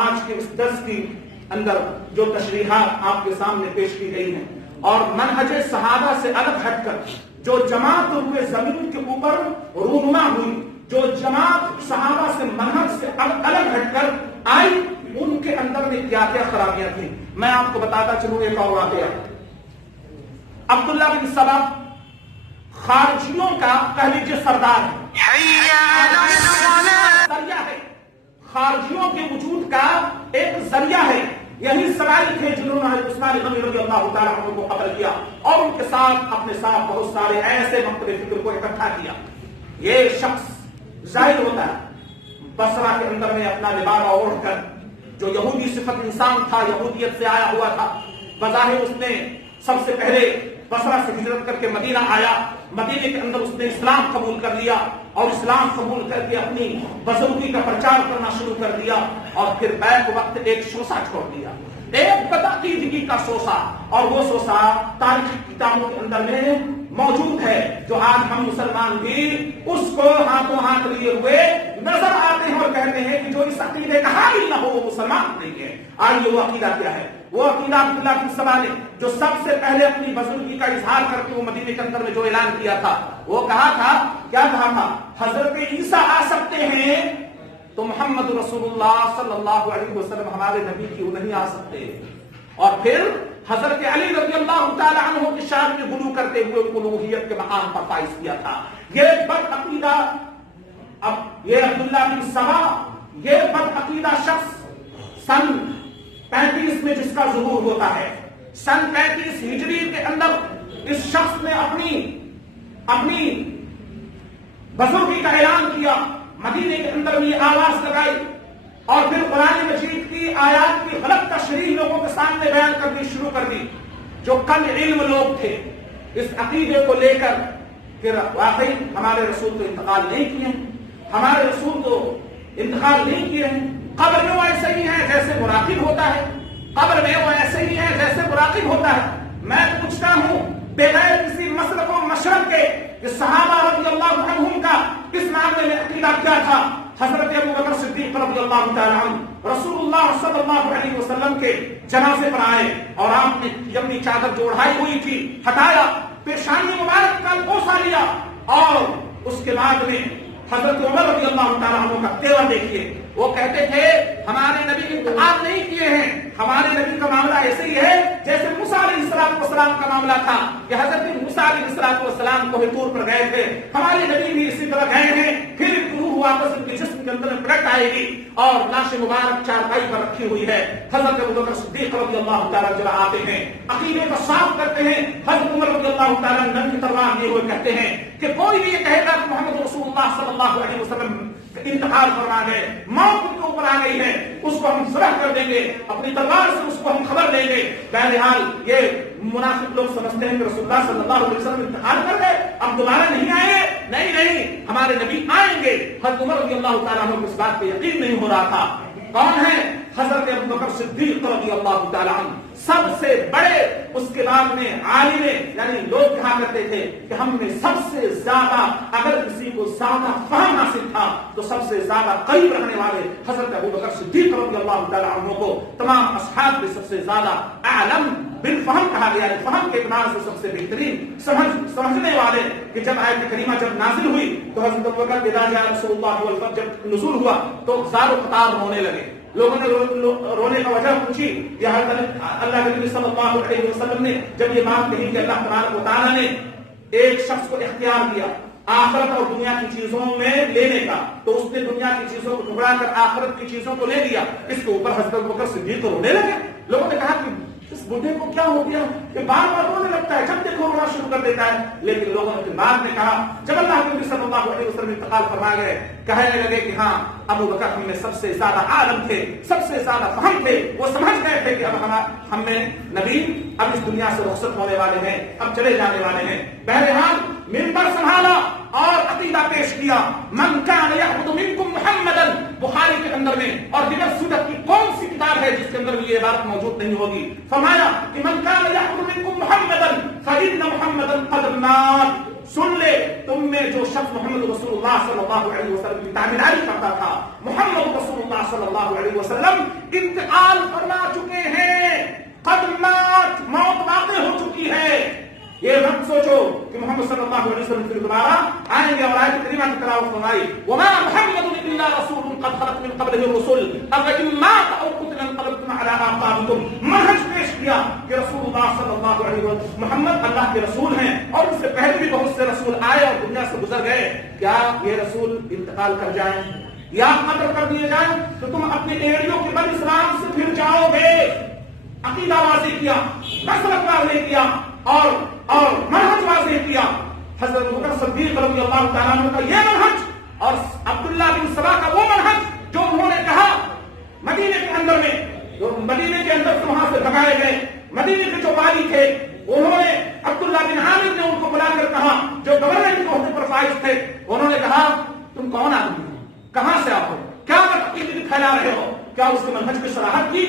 آج کے اس درس کی اندر جو تشریحات آپ کے سامنے پیش کی گئی ہیں اور منہج صحابہ سے الگ ہٹ کر جو جماعت ہوئے زمین کے اوپر رونما ہوئی، جو جماعت صحابہ سے منہج سے الگ ہٹ کر آئی، ان کے اندر میں کیا کیا خرابیاں تھیں میں آپ کو بتاتا چلوں. ایک اور واقعہ، عبداللہ بن سبا خارجیوں کا کہہ لیجیے سردار ذریعہ ہے، خارجیوں کے وجود کا ایک ذریعہ ہے. یہی سواری تھے جنہوں نے عثمان غنی رضی اللہ تعالیٰ عنہ کو قتل کیا اور ان کے ساتھ اپنے ساتھ بہت سارے ایسے مکتب فکر کو اکٹھا کیا. یہ شخص ظاہر ہوتا ہے بصرہ کے اندر میں اپنا لبادہ اوڑھ کر، جو یہودی صفت انسان تھا، یہودیت سے آیا ہوا تھا. بظاہر اس نے سب سے پہلے بصرہ سے ہجرت کر کے مدینہ آیا. مدینے کے اندر اس نے اسلام قبول کر لیا اور اسلام قبول کر کے اپنی بزرگی کا پرچار کرنا شروع کر دیا اور پھر بیک وقت ایک شوسہ چھوڑ دیا، ایک بدعقیدگی کا شوسہ. اور وہ شوسہ تاریخی کتابوں کے اندر میں موجود ہے، جو آج ہم مسلمان بھی اس کو ہاتھوں ہاتھ لیے ہوئے نظر آتے ہیں اور کہتے ہیں کہ جو اس عقیدے کا حامل نہ ہو وہ مسلمان نہیں ہے. آئیے وہ عقیدہ کیا ہے؟ وہ عقیدہ عبداللہ بن سبا نے جو سب سے پہلے اپنی بزرگی کا اظہار کر کے وہ مدینے کے اندر میں جو اعلان کیا تھا، وہ کہا تھا، کیا کہا تھا؟ حضرت عیسیٰ آ سکتے ہیں تو محمد رسول اللہ صلی اللہ علیہ وسلم ہمارے نبی کیوں نہیں آ سکتے؟ اور پھر حضرت علی رضی اللہ تعالی عنہ کی شان میں غلو کرتے ہوئے الوہیت کے مقام پر فائز کیا تھا. یہ بد عقیدہ، اب یہ عبداللہ بن سبا، یہ بد عقیدہ شخص سن 35 میں جس کا ظہور ہوتا ہے، سن 35 ہجری کے اندر اس شخص نے اپنی بزرگی کا اعلان کیا، مدینے کے اندر بھی آواز لگائی اور پھر قرآن مجید کی آیات کی غلط تشریح لوگوں کے سامنے بیان کرنی شروع کر دی. جو کم علم لوگ تھے اس عقیدے کو لے کر کہ واقعی ہمارے رسول تو انتقال نہیں کیے ہیں، ہمارے رسول تو انتقال نہیں کیے ہیں، قبر میں وہ ایسے ہی ہیں جیسے مراقب ہوتا ہے، قبر میں وہ ایسے ہی ہیں جیسے مراقب ہوتا ہے۔ میں پوچھتا ہوں بغیر کسی مسلک و مشرق کے کہ صحابہ رضی اللہ عنہم کا اس معاملے میں عقیدہ کیا تھا؟ حضرت ابوبکر صدیق رضی اللہ تعالی عنہ رسول اللہ صلی اللہ علیہ وسلم کے جنازے پر آئے اور آپ نے اپنی چادر جو اڑائی ہوئی تھی ہٹایا، پیشانی مبارک کا بوسہ لیا، اور اس کے بعد میں حضرت عمر رضی اللہ تعالیٰ عنہ کا تیور دیکھیے، وہ کہتے تھے ہمارے نبی انتقال نہیں کیے ہیں، ہمارے نبی کا معاملہ ایسے ہی ہے جیسے موسیٰ علیہ السلام کا معاملہ تھا کہ حضرت موسیٰ علیہ السلام کو طور پر گئے تھے، ہمارے نبی بھی اسی طرح گئے ہیں، پھر روح واپس ان کے جسم کے اندر پلٹ آئے گی اور لاش مبارک چارپائی پر رکھی ہوئی ہے۔ حضرت ابوبکر صدیق رضی اللہ تعالیٰ جب آتے ہیں عقیدے کو صاف کرتے ہیں، حضرت عمر رضی اللہ تعالیٰ نبی کی تلوار لیے ہوئے کہتے ہیں کہ کوئی بھی یہ کہے گا کہ محمد رسول اللہ صلی اللہ علیہ وسلم انتقال فرما گئے، موت ان کے اوپر آ گئی ہے، اس کو ہم ذبح کر دیں گے، اپنی تلوار سے اس کو ہم خبر دیں گے۔ بہرحال یہ منافق لوگ سمجھتے ہیں کہ رسول اللہ صلی اللہ علیہ وسلم انتقال کر گئے، اب دوبارہ نہیں آئیں گے، نہیں ہمارے نبی آئیں گے۔ حضرت عمر رضی اللہ تعالیٰ عنہ کو اس بات پہ یقین نہیں ہو رہا تھا۔ کون ہے؟ حضرت ابوبکر صدیق رضی اللہ تعالیٰ عنہ، سب سے بڑے اس کے بعد میں عالم، یعنی لوگ کہا کرتے تھے کہ ہم میں سب سے زیادہ اگر کسی کو زیادہ فہم حاصل تھا تو سب سے زیادہ قریب رہنے والے حضرت ابوبکر صدیق رضی اللہ تعالیٰ عنہ کو تمام اصحاب میں سب سے زیادہ عالم بالفہم کہا گیا ہے، فہم کے اعتبار سے سب سے بہترین سمجھنے والے۔ کہ جب آیت کریمہ جب نازل ہوئی تو حضرت ابوبکر اذا جاء رسول اللہ والفتح جب نزول ہوا تو زار و قطار رونے لگے، لوگوں نے رونے کا وجہ پوچھی، یا اللہ کے نبی صلی اللہ علیہ وسلم نے جب یہ بات کہی کہ اللہ تبارک و تعالیٰ نے ایک شخص کو اختیار دیا آخرت اور دنیا کی چیزوں میں لینے کا، تو اس نے دنیا کی چیزوں کو ٹکرا کر آخرت کی چیزوں کو لے لیا، اس کے اوپر حضرت ابوبکر صدیق کو رونے لگے۔ لوگوں نے کہا کہ اس بڈھے کو کیا ہو گیا کہ بار بار رونے لگتا ہے، جب دیکھو رونا شروع کر دیتا ہے۔ لیکن لوگوں نے بعد میں کہا جب اللہ کے نبی صلی اللہ علیہ وسلم انتقال فرما گئے، کہنے لگے کہ ہاں ابو بکر ہم میں سب سے زیادہ عالم تھے، سب سے زیادہ فہم تھے، وہ سمجھ گئے تھے کہ اب ہم میں نبی اب اس دنیا سے رخصت ہونے والے ہیں، اب چلے جانے والے ہیں۔ بہرحال منبر سنبھالا اور عقیدہ پیش کیا، من کان یعبد منکم محمدا، بخاری کے اندر میں اور دیگر سورت کی کون سی کتاب ہے جس کے اندر یہ عبارت موجود نہیں ہوگی؟ فرمایا کہ من کان یعبد منکم محمدا فإن محمدا قد مات، سن لے تم میں جو شخص محمد رسول اللہ صلی اللہ علیہ وسلم کی تابعداری کرتا تھا، محمد رسول اللہ صلی اللہ علیہ وسلم انتقال فرما چکے ہیں، قد مات، موت واقع ہو چکی ہے۔ یہ مت سوچو کہ محمد صلی اللہ علیہ وسلم پھر دوبارہ آئیں گے اور آیت کریمہ کی تلاوت فرمائی، وما محمد الا رسول قد خلت من قبله الرسل افإن مات او قتل انقلبتم على اعقابكم، منہج پیش کیا کہ رسول اللہ صلی اللہ علیہ وسلم محمد اللہ کے رسول ہیں اور ان سے پہلے بھی بہت سے رسول آئے اور دنیا سے گزر گئے، کیا یہ رسول انتقال کر جائیں یا قتل کر دیے جائیں تو تم اپنے ایڑیوں کے بل اسلام سے پھر جاؤ گے۔ عقیدہ واضح کیا، مسلک واضح کیا اور منہج واضح کیا۔ حضرت ابوبکر صدیق رضی اللہ تعالیٰ عنہ کا یہ منہج اور عبداللہ بن سبا کا وہ منہج جو انہوں نے کہا مدینے کے اندر میں، جو مدینے کے اندر سے وہاں سے بھگائے گئے، مدینے کے جو والی تھے انہوں نے عبداللہ بن عامر نے ان کو بلا کر کہا جو گورنر کے عہدے پر فائز تھے، انہوں نے کہا تم کون آدمی ہو، کہاں سے آپ ہو، کیا عقیدے پھیلا رہے ہو؟ کیا اس کے منہج کی صراحت کی؟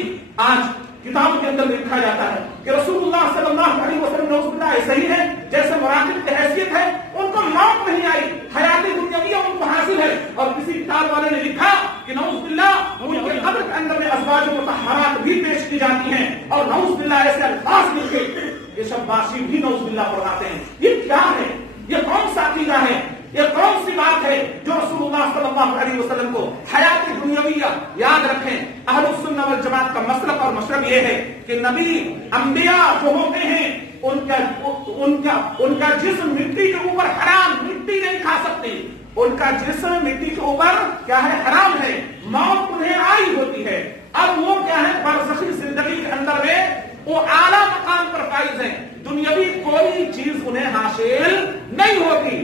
آج کتابوں کے اندر لکھا جاتا ہے کہ رسول اللہ صلی اللہ علیہ وسلم نعوذ باللہ ایسا ہی ہے جیسے مراقب کی حیثیت ہے، ان کو موت نہیں آئی، حیات دنیاویہ ان کو حاصل ہے۔ اور کسی کتاب والے نے لکھا کہ نعوذ باللہ ان کے قبر کے اندر میں ازواج مطہرات بھی پیش کی جاتی ہیں، اور نعوذ باللہ ایسے الفاظ لکھے یہ سب باشی بھی نعوذ باللہ پڑھاتے ہیں۔ یہ کیا ہے؟ یہ کون سا عقیدہ ہے؟ یہ کون سی بات ہے جو رسول اللہ صلی اللہ علیہ وسلم کو حیات دنیاویہ؟ یاد رکھیں اہل السنہ والجماعت کا مسلک اور مشرب یہ ہے کہ نبی انبیاء جو ہوتے ہیں ان کا جسم مٹی کے اوپر حرام، مٹی نہیں کھا سکتی، ان کا جسم مٹی کے اوپر کیا ہے؟ حرام ہے، موت انہیں آئی ہوتی ہے۔ اب وہ کیا ہے؟ برزخی زندگی کے اندر میں وہ اعلیٰ مقام پر فائز ہیں، دنیاوی کوئی چیز انہیں حاصل نہیں ہوتی،